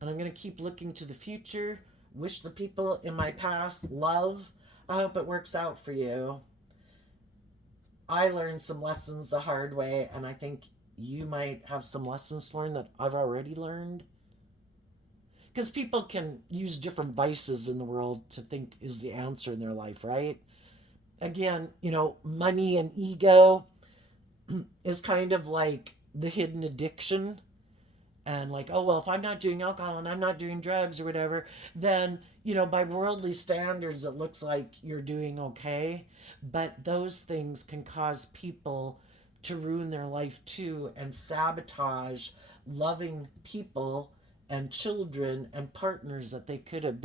and I'm going to keep looking to the future. Wish the people in my past love. I hope it works out for you. I learned some lessons the hard way, and I think you might have some lessons learned that I've already learned. Because people can use different vices in the world to think is the answer in their life, right? Again, money and ego is kind of like the hidden addiction. And like, oh, well, if I'm not doing alcohol and I'm not doing drugs or whatever, then, by worldly standards, it looks like you're doing okay. But those things can cause people to ruin their life too and sabotage loving people and children and partners that they could have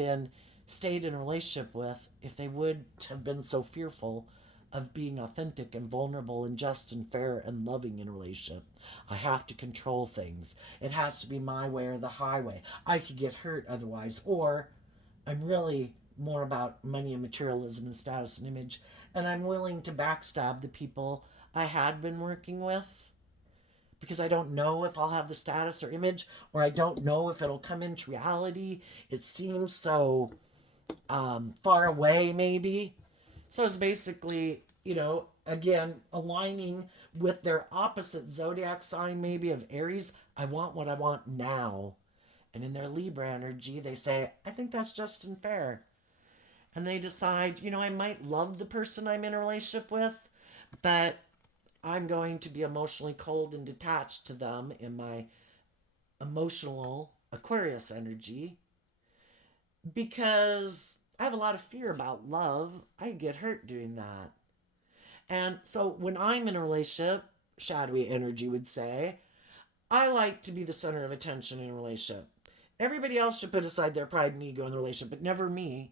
stayed in a relationship with if they would have been so fearful of being authentic and vulnerable and just and fair and loving in a relationship. I have to control things. It has to be my way or the highway. I could get hurt otherwise. Or I'm really more about money and materialism and status and image, and I'm willing to backstab the people I had been working with because I don't know if I'll have the status or image, or I don't know if it'll come into reality. It seems so far away, maybe. So it's basically, again, aligning with their opposite zodiac sign, maybe of Aries. I want what I want now. And in their Libra energy, they say, I think that's just and fair. And they decide, I might love the person I'm in a relationship with, but I'm going to be emotionally cold and detached to them in my emotional Aquarius energy because I have a lot of fear about love. I get hurt doing that. And so when I'm in a relationship, shadowy energy would say, I like to be the center of attention in a relationship. Everybody else should put aside their pride and ego in the relationship, but never me.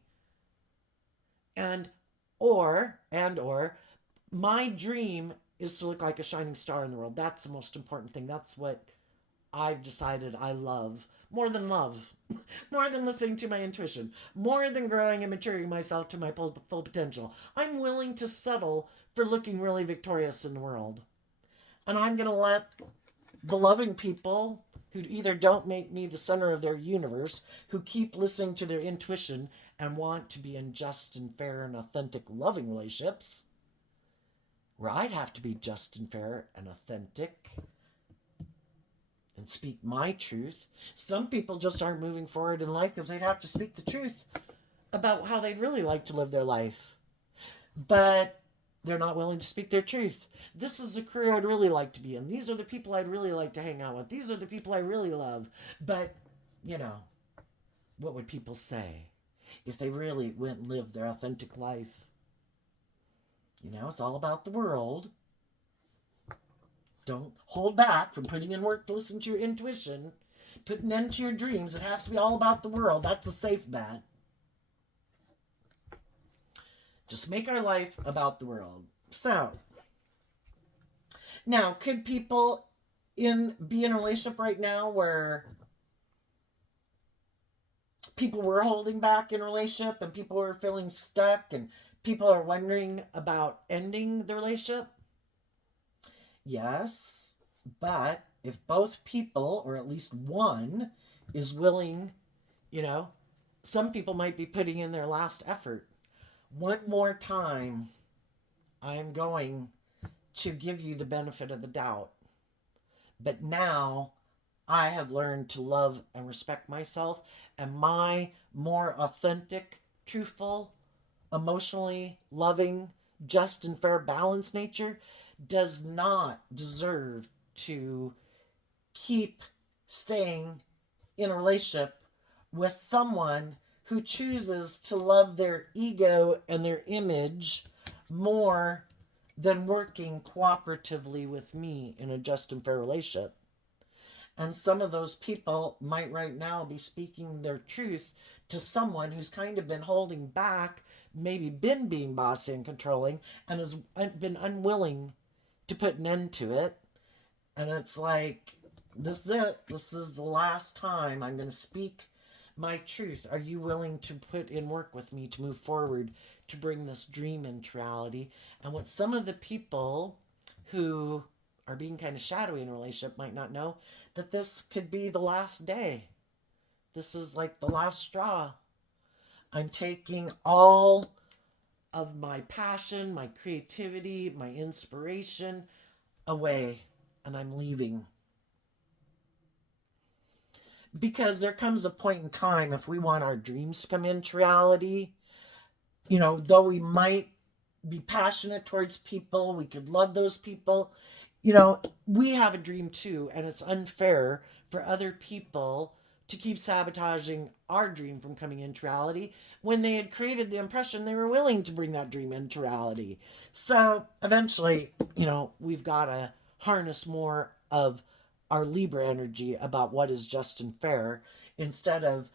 And or my dream is to look like a shining star in the world. That's the most important thing. That's what I've decided I love. More than love. More than listening to my intuition. More than growing and maturing myself to my full potential. I'm willing to settle for looking really victorious in the world. And I'm going to let the loving people who either don't make me the center of their universe, who keep listening to their intuition and want to be in just and fair and authentic loving relationships, where I'd have to be just and fair and authentic and speak my truth. Some people just aren't moving forward in life because they'd have to speak the truth about how they'd really like to live their life. But they're not willing to speak their truth. This is a career I'd really like to be in. These are the people I'd really like to hang out with. These are the people I really love. But, what would people say if they really went and lived their authentic life? It's all about the world. Don't hold back from putting in work to listen to your intuition. Put an end to your dreams. It has to be all about the world. That's a safe bet. Just make our life about the world. So, now, could people be in a relationship right now where people were holding back in a relationship and people were feeling stuck and people are wondering about ending the relationship? Yes, but if both people, or at least one, is willing, some people might be putting in their last effort. One more time, I'm going to give you the benefit of the doubt. But now I have learned to love and respect myself, and my more authentic, truthful, emotionally loving, just and fair, balanced nature does not deserve to keep staying in a relationship with someone who chooses to love their ego and their image more than working cooperatively with me in a just and fair relationship. And some of those people might right now be speaking their truth to someone who's kind of been holding back, maybe been being bossy and controlling, and has been unwilling to put an end to it. And it's like, this is it. This is the last time I'm going to speak my truth. Are you willing to put in work with me to move forward to bring this dream into reality? And what some of the people who are being kind of shadowy in a relationship might not know, that this could be the last day. This is like the last straw. I'm taking all of my passion, my creativity, my inspiration away, and I'm leaving. Because there comes a point in time, if we want our dreams to come into reality, though we might be passionate towards people, we could love those people, we have a dream too, and it's unfair for other people to keep sabotaging our dream from coming into reality when they had created the impression they were willing to bring that dream into reality. So eventually, we've got to harness more of our Libra energy about what is just and fair, instead of,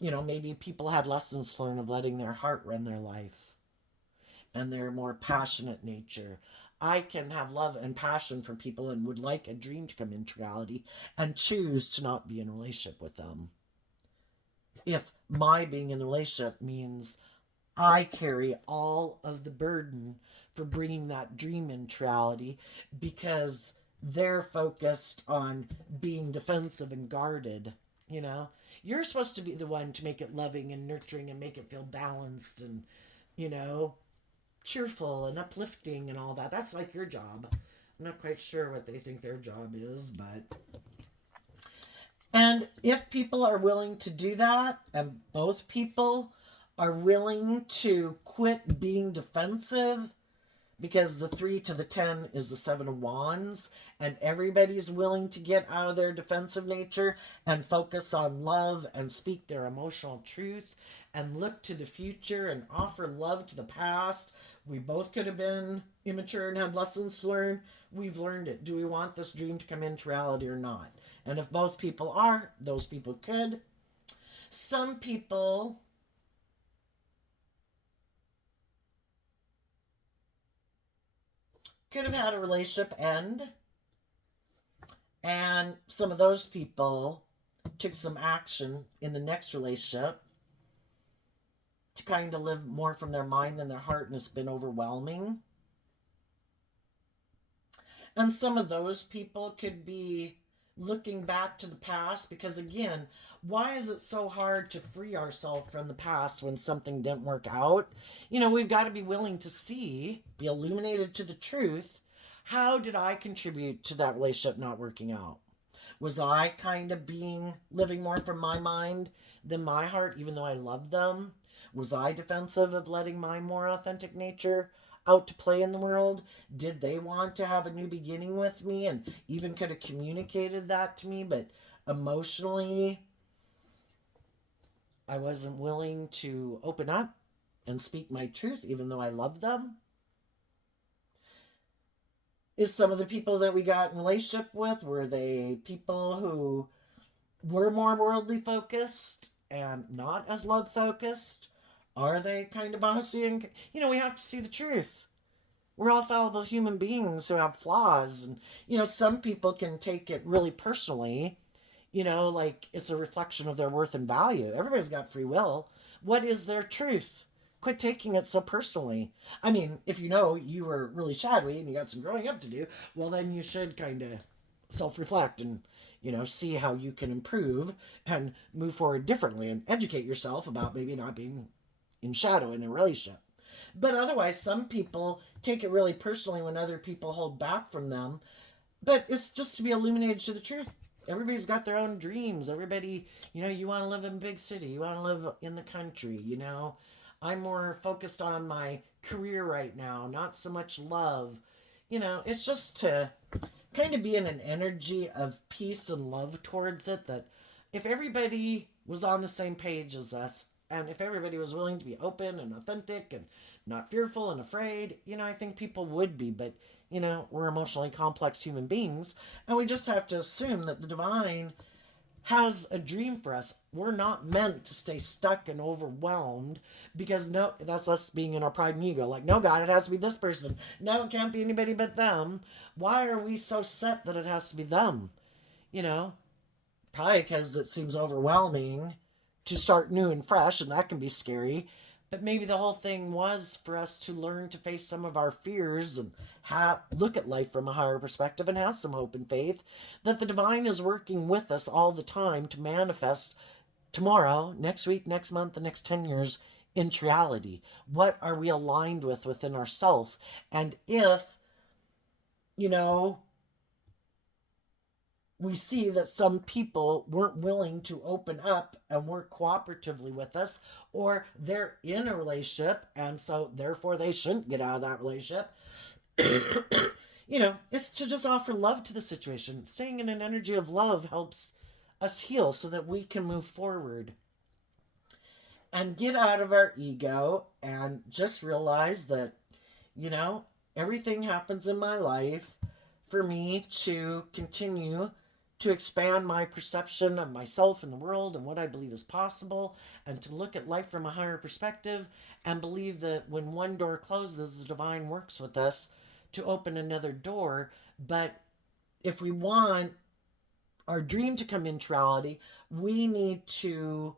maybe people had lessons learned of letting their heart run their life and their more passionate nature. I can have love and passion for people and would like a dream to come into reality and choose to not be in a relationship with them. If my being in a relationship means I carry all of the burden for bringing that dream into reality, because they're focused on being defensive and guarded, You're supposed to be the one to make it loving and nurturing and make it feel balanced and, cheerful and uplifting and all that. That's like your job. I'm not quite sure what they think their job is, but... And if people are willing to do that, and both people are willing to quit being defensive, because the 3 to the 10 is the 7 of Wands, and everybody's willing to get out of their defensive nature and focus on love and speak their emotional truth and look to the future and offer love to the past. We both could have been immature and had lessons to learn. We've learned it. Do we want this dream to come into reality or not? And if both people are, those people could. Some people could have had a relationship end, and some of those people took some action in the next relationship to kind of live more from their mind than their heart, and it's been overwhelming. And some of those people could be looking back to the past, because again, why is it so hard to free ourselves from the past when something didn't work out? We've got to be willing to see, be illuminated to the truth. How did I contribute to that relationship not working out? Was I kind of living more from my mind than my heart, even though I loved them? Was I defensive of letting my more authentic nature out to play in the world? Did they want to have a new beginning with me and even could have communicated that to me, but emotionally I wasn't willing to open up and speak my truth even though I loved them? Is some of the people that we got in relationship with, were they people who were more worldly focused and not as love focused? Are they kind of bossy? And we have to see the truth. We're all fallible human beings who have flaws, and some people can take it really personally, like it's a reflection of their worth and value. Everybody's got free will. What is their truth? Quit taking it so personally. I mean, if you were really shadowy and you got some growing up to do, well, then you should kind of self-reflect and see how you can improve and move forward differently and educate yourself about maybe not being in shadow in a relationship. But otherwise, some people take it really personally when other people hold back from them. But it's just to be illuminated to the truth. Everybody's got their own dreams. Everybody, you want to live in a big city. You want to live in the country, I'm more focused on my career right now, not so much love. It's just to kind of be in an energy of peace and love towards it, that if everybody was on the same page as us, And if everybody was willing to be open and authentic and not fearful and afraid, I think people would be. But, we're emotionally complex human beings. And we just have to assume that the divine has a dream for us. We're not meant to stay stuck and overwhelmed because no, that's us being in our pride and ego. Like, no, God, it has to be this person. No, it can't be anybody but them. Why are we so set that it has to be them? Probably because it seems overwhelming to start new and fresh, and that can be scary. But maybe the whole thing was for us to learn to face some of our fears and look at life from a higher perspective and have some hope and faith that the divine is working with us all the time to manifest tomorrow, next week, next month, the next 10 years into reality. What are we aligned with within ourselves? And if, we see that some people weren't willing to open up and work cooperatively with us, or they're in a relationship and so therefore they shouldn't get out of that relationship. It's to just offer love to the situation. Staying in an energy of love helps us heal so that we can move forward and get out of our ego and just realize that, everything happens in my life for me to continue to expand my perception of myself and the world and what I believe is possible, and to look at life from a higher perspective and believe that when one door closes, the divine works with us to open another door. But if we want our dream to come into reality, we need to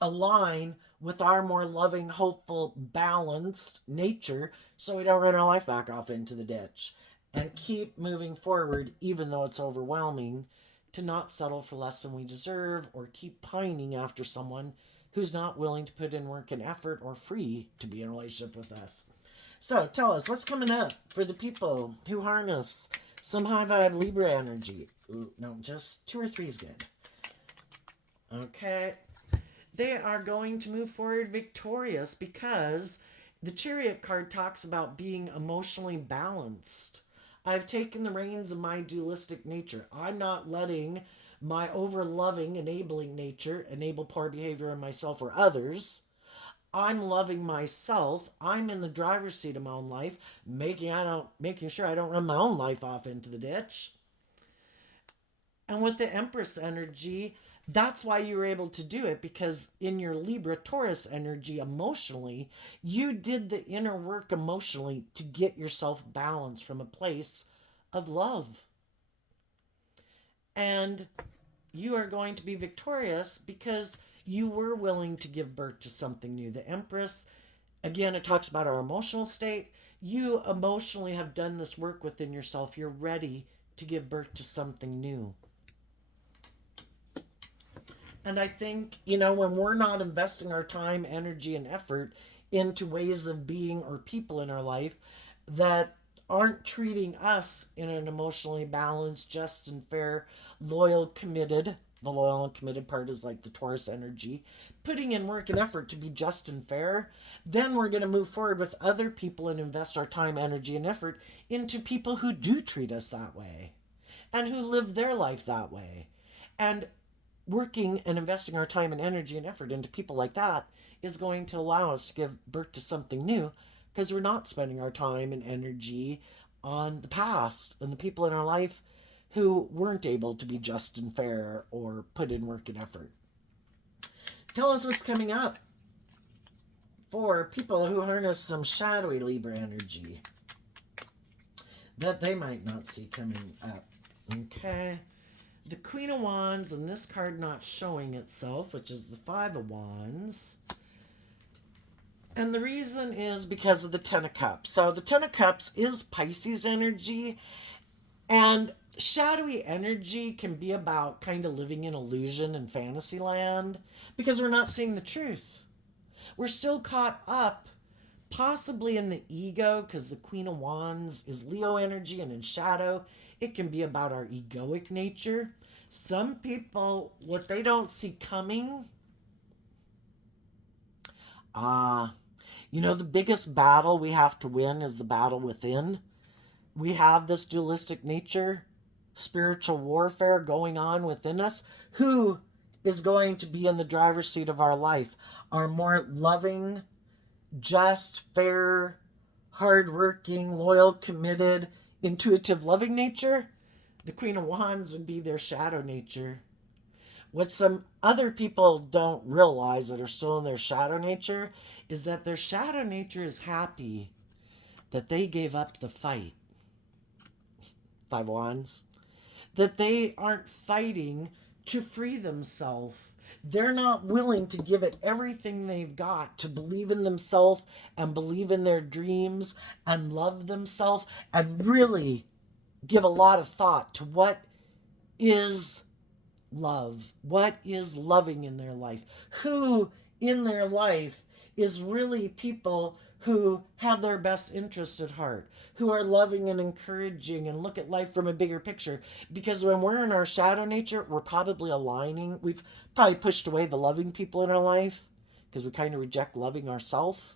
align with our more loving, hopeful, balanced nature so we don't run our life back off into the ditch, and keep moving forward even though it's overwhelming, to not settle for less than we deserve or keep pining after someone who's not willing to put in work and effort or free to be in a relationship with us. So tell us, what's coming up for the people who harness some high vibe Libra energy? Ooh, no, just 2 or 3 is good. Okay. They are going to move forward victorious because the Chariot card talks about being emotionally balanced. I've taken the reins of my dualistic nature. I'm not letting my over-loving, enabling nature enable poor behavior in myself or others. I'm loving myself. I'm in the driver's seat of my own life, making sure I don't run my own life off into the ditch. And with the Empress energy, that's why you were able to do it, because in your Libra Taurus energy emotionally, you did the inner work emotionally to get yourself balanced from a place of love. And you are going to be victorious because you were willing to give birth to something new. The Empress, again, it talks about our emotional state. You emotionally have done this work within yourself. You're ready to give birth to something new. And I think, when we're not investing our time, energy, and effort into ways of being or people in our life that aren't treating us in an emotionally balanced, just and fair, loyal, committed. The loyal and committed part is like the Taurus energy. Putting in work and effort to be just and fair, then we're going to move forward with other people and invest our time, energy, and effort into people who do treat us that way and who live their life that way. And working and investing our time and energy and effort into people like that is going to allow us to give birth to something new, because we're not spending our time and energy on the past and the people in our life who weren't able to be just and fair or put in work and effort. Tell us what's coming up for people who harness some shadowy Libra energy that they might not see coming up. Okay. The Queen of Wands, and this card not showing itself, which is the 5 of Wands. And the reason is because of the 10 of Cups. So the 10 of Cups is Pisces energy, and shadowy energy can be about kind of living in illusion and fantasy land because we're not seeing the truth. We're still caught up possibly in the ego, because the Queen of Wands is Leo energy, and in shadow it can be about our egoic nature. Some people, what they don't see coming, the biggest battle we have to win is the battle within. We have this dualistic nature, spiritual warfare going on within us. Who is going to be in the driver's seat of our life? Our more loving, just, fair, hardworking, loyal, committed, intuitive, loving nature? The Queen of Wands would be their shadow nature. What some other people don't realize that are still in their shadow nature is that their shadow nature is happy that they gave up the fight. Five of Wands. That they aren't fighting to free themselves. They're not willing to give it everything they've got to believe in themselves and believe in their dreams and love themselves and really give a lot of thought to what is love, what is loving in their life, who in their life is really people who have their best interest at heart, who are loving and encouraging and look at life from a bigger picture. Because when we're in our shadow nature, we're probably aligning. We've probably pushed away the loving people in our life because we kind of reject loving ourselves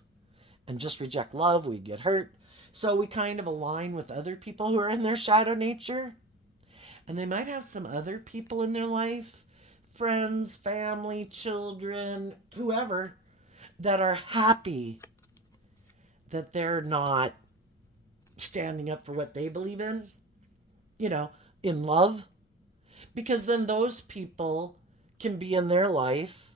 and just reject love. We get hurt. So we kind of align with other people who are in their shadow nature. And they might have some other people in their life, friends, family, children, whoever, that are happy that they're not standing up for what they believe in, in love. Because then those people can be in their life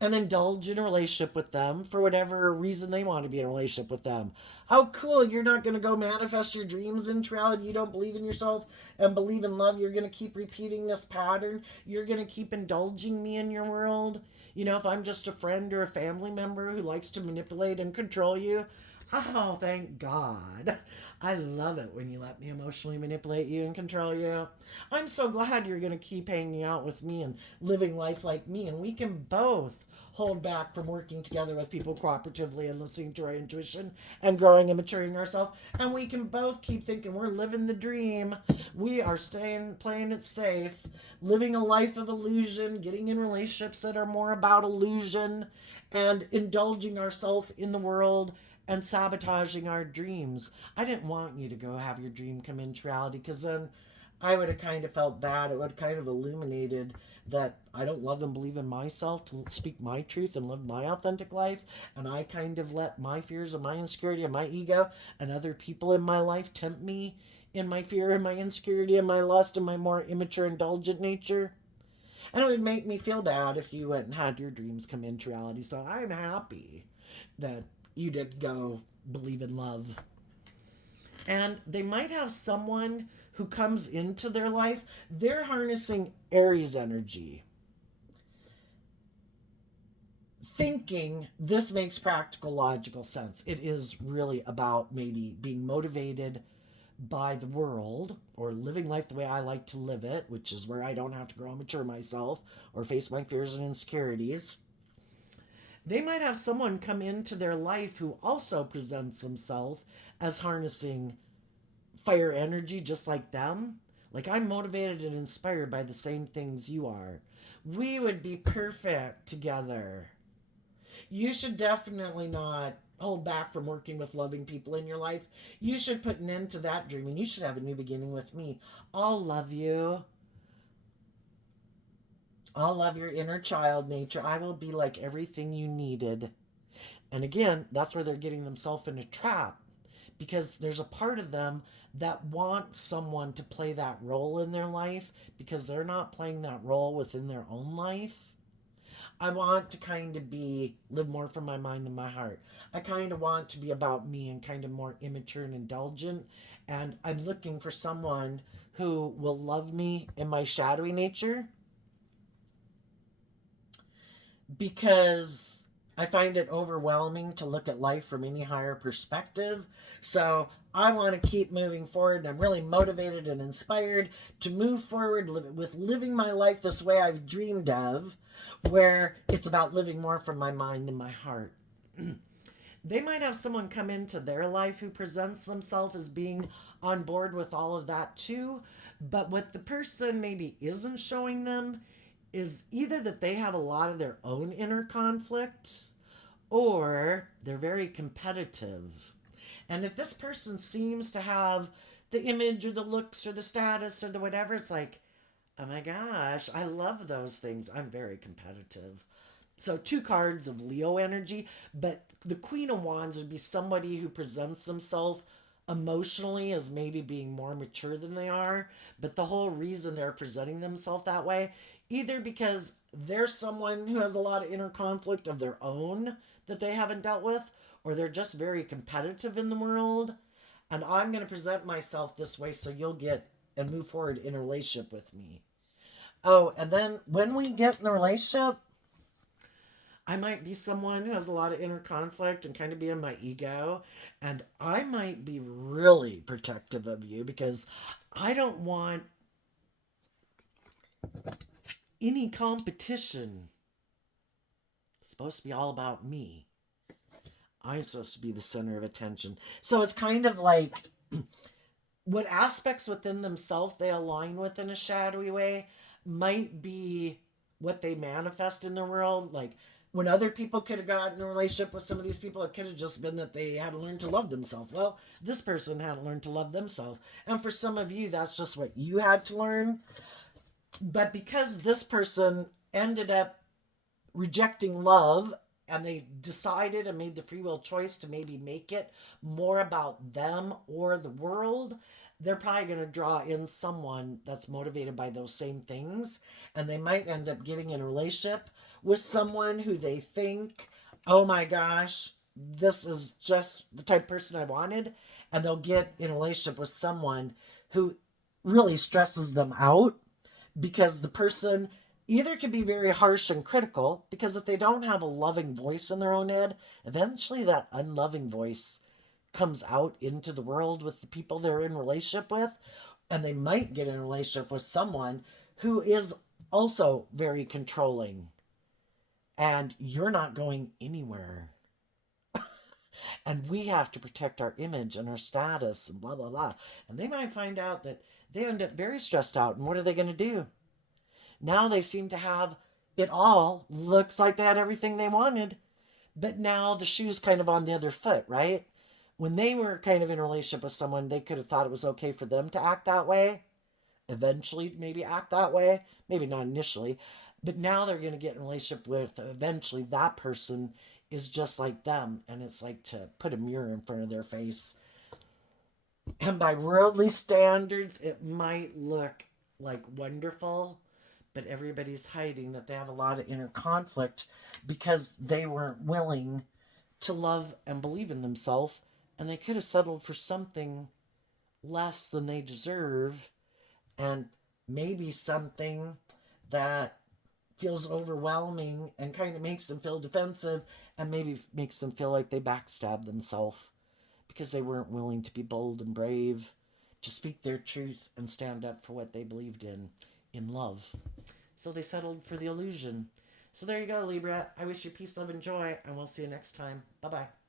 and indulge in a relationship with them for whatever reason they want to be in a relationship with them. How cool. You're not going to go manifest your dreams into reality. You don't believe in yourself and believe in love. You're going to keep repeating this pattern. You're going to keep indulging me in your world. If I'm just a friend or a family member who likes to manipulate and control you, oh, thank God. I love it when you let me emotionally manipulate you and control you. I'm so glad you're going to keep hanging out with me and living life like me, and we can both hold back from working together with people cooperatively and listening to our intuition and growing and maturing ourselves. And we can both keep thinking we're living the dream. We are playing it safe, living a life of illusion, getting in relationships that are more about illusion, and indulging ourselves in the world and sabotaging our dreams. I didn't want you to go have your dream come into reality, because then I would have kind of felt bad. It would have kind of illuminated that I don't love and believe in myself to speak my truth and live my authentic life. And I kind of let my fears and my insecurity and my ego and other people in my life tempt me in my fear and my insecurity and my lust and my more immature, indulgent nature. And it would make me feel bad if you went and had your dreams come into reality. So I'm happy that you did go believe in love. And they might have someone who comes into their life, they're harnessing Aries energy, thinking this makes practical, logical sense. It is really about maybe being motivated by the world or living life the way I like to live it, which is where I don't have to grow and mature myself or face my fears and insecurities. They might have someone come into their life who also presents themselves as harnessing fire energy just like them. Like, I'm motivated and inspired by the same things you are. We would be perfect together. You should definitely not hold back from working with loving people in your life. You should put an end to that dream, and you should have a new beginning with me. I'll love you. I'll love your inner child nature. I will be like everything you needed. And again, that's where they're getting themselves in a trap, because there's a part of them that wants someone to play that role in their life because they're not playing that role within their own life. I want to kind of live more from my mind than my heart. I kind of want to be about me and kind of more immature and indulgent. And I'm looking for someone who will love me in my shadowy nature, because I find it overwhelming to look at life from any higher perspective. So I want to keep moving forward, and I'm really motivated and inspired to move forward with living my life this way I've dreamed of, where it's about living more from my mind than my heart. They might have someone come into their life who presents themselves as being on board with all of that too, but what the person maybe isn't showing them is either that they have a lot of their own inner conflict, or they're very competitive. And if this person seems to have the image or the looks or the status or the whatever, it's like, Oh my gosh, I love those things. I'm very competitive. So, two cards of Leo energy, but the Queen of Wands would be somebody who presents themselves emotionally as maybe being more mature than they are. But the whole reason they're presenting themselves that way, either because they're someone who has a lot of inner conflict of their own that they haven't dealt with, or they're just very competitive in the world. And I'm going to present myself this way so you'll get and move forward in a relationship with me. Oh, and then when we get in a relationship, I might be someone who has a lot of inner conflict and kind of be in my ego. And I might be really protective of you because I don't want any competition. It's supposed to be all about me. I'm supposed to be the center of attention. So it's kind of like what aspects within themselves they align with in a shadowy way might be what they manifest in the world. Like when other people could have gotten in a relationship with some of these people, it could have just been that they had to learn to love themselves. Well, this person had to learn to love themselves. And for some of you, that's just what you had to learn. But because this person ended up rejecting love and they decided and made the free will choice to maybe make it more about them or the world, they're probably going to draw in someone that's motivated by those same things. And they might end up getting in a relationship with someone who they think, oh my gosh, this is just the type of person I wanted. And they'll get in a relationship with someone who really stresses them out because the person either can be very harsh and critical because if they don't have a loving voice in their own head, eventually that unloving voice comes out into the world with the people they're in relationship with, and they might get in a relationship with someone who is also very controlling, and you're not going anywhere. And we have to protect our image and our status and blah blah blah. And they might find out that they end up very stressed out, and what are they going to do? Now they seem to have it all. Looks like they had everything they wanted. But now the shoe's kind of on the other foot, right? When they were kind of in a relationship with someone, they could have thought it was okay for them to act that way. Eventually, maybe act that way. Maybe not initially. But now they're going to get in a relationship with eventually that person is just like them. And it's like to put a mirror in front of their face. And by worldly standards, it might look like wonderful, but everybody's hiding that they have a lot of inner conflict because they weren't willing to love and believe in themselves, and they could have settled for something less than they deserve, and maybe something that feels overwhelming and kind of makes them feel defensive and maybe makes them feel like they backstab themselves because they weren't willing to be bold and brave, to speak their truth and stand up for what they believed in love. So they settled for the illusion. So there you go, Libra. I wish you peace, love, and joy, and we'll see you next time. Bye bye.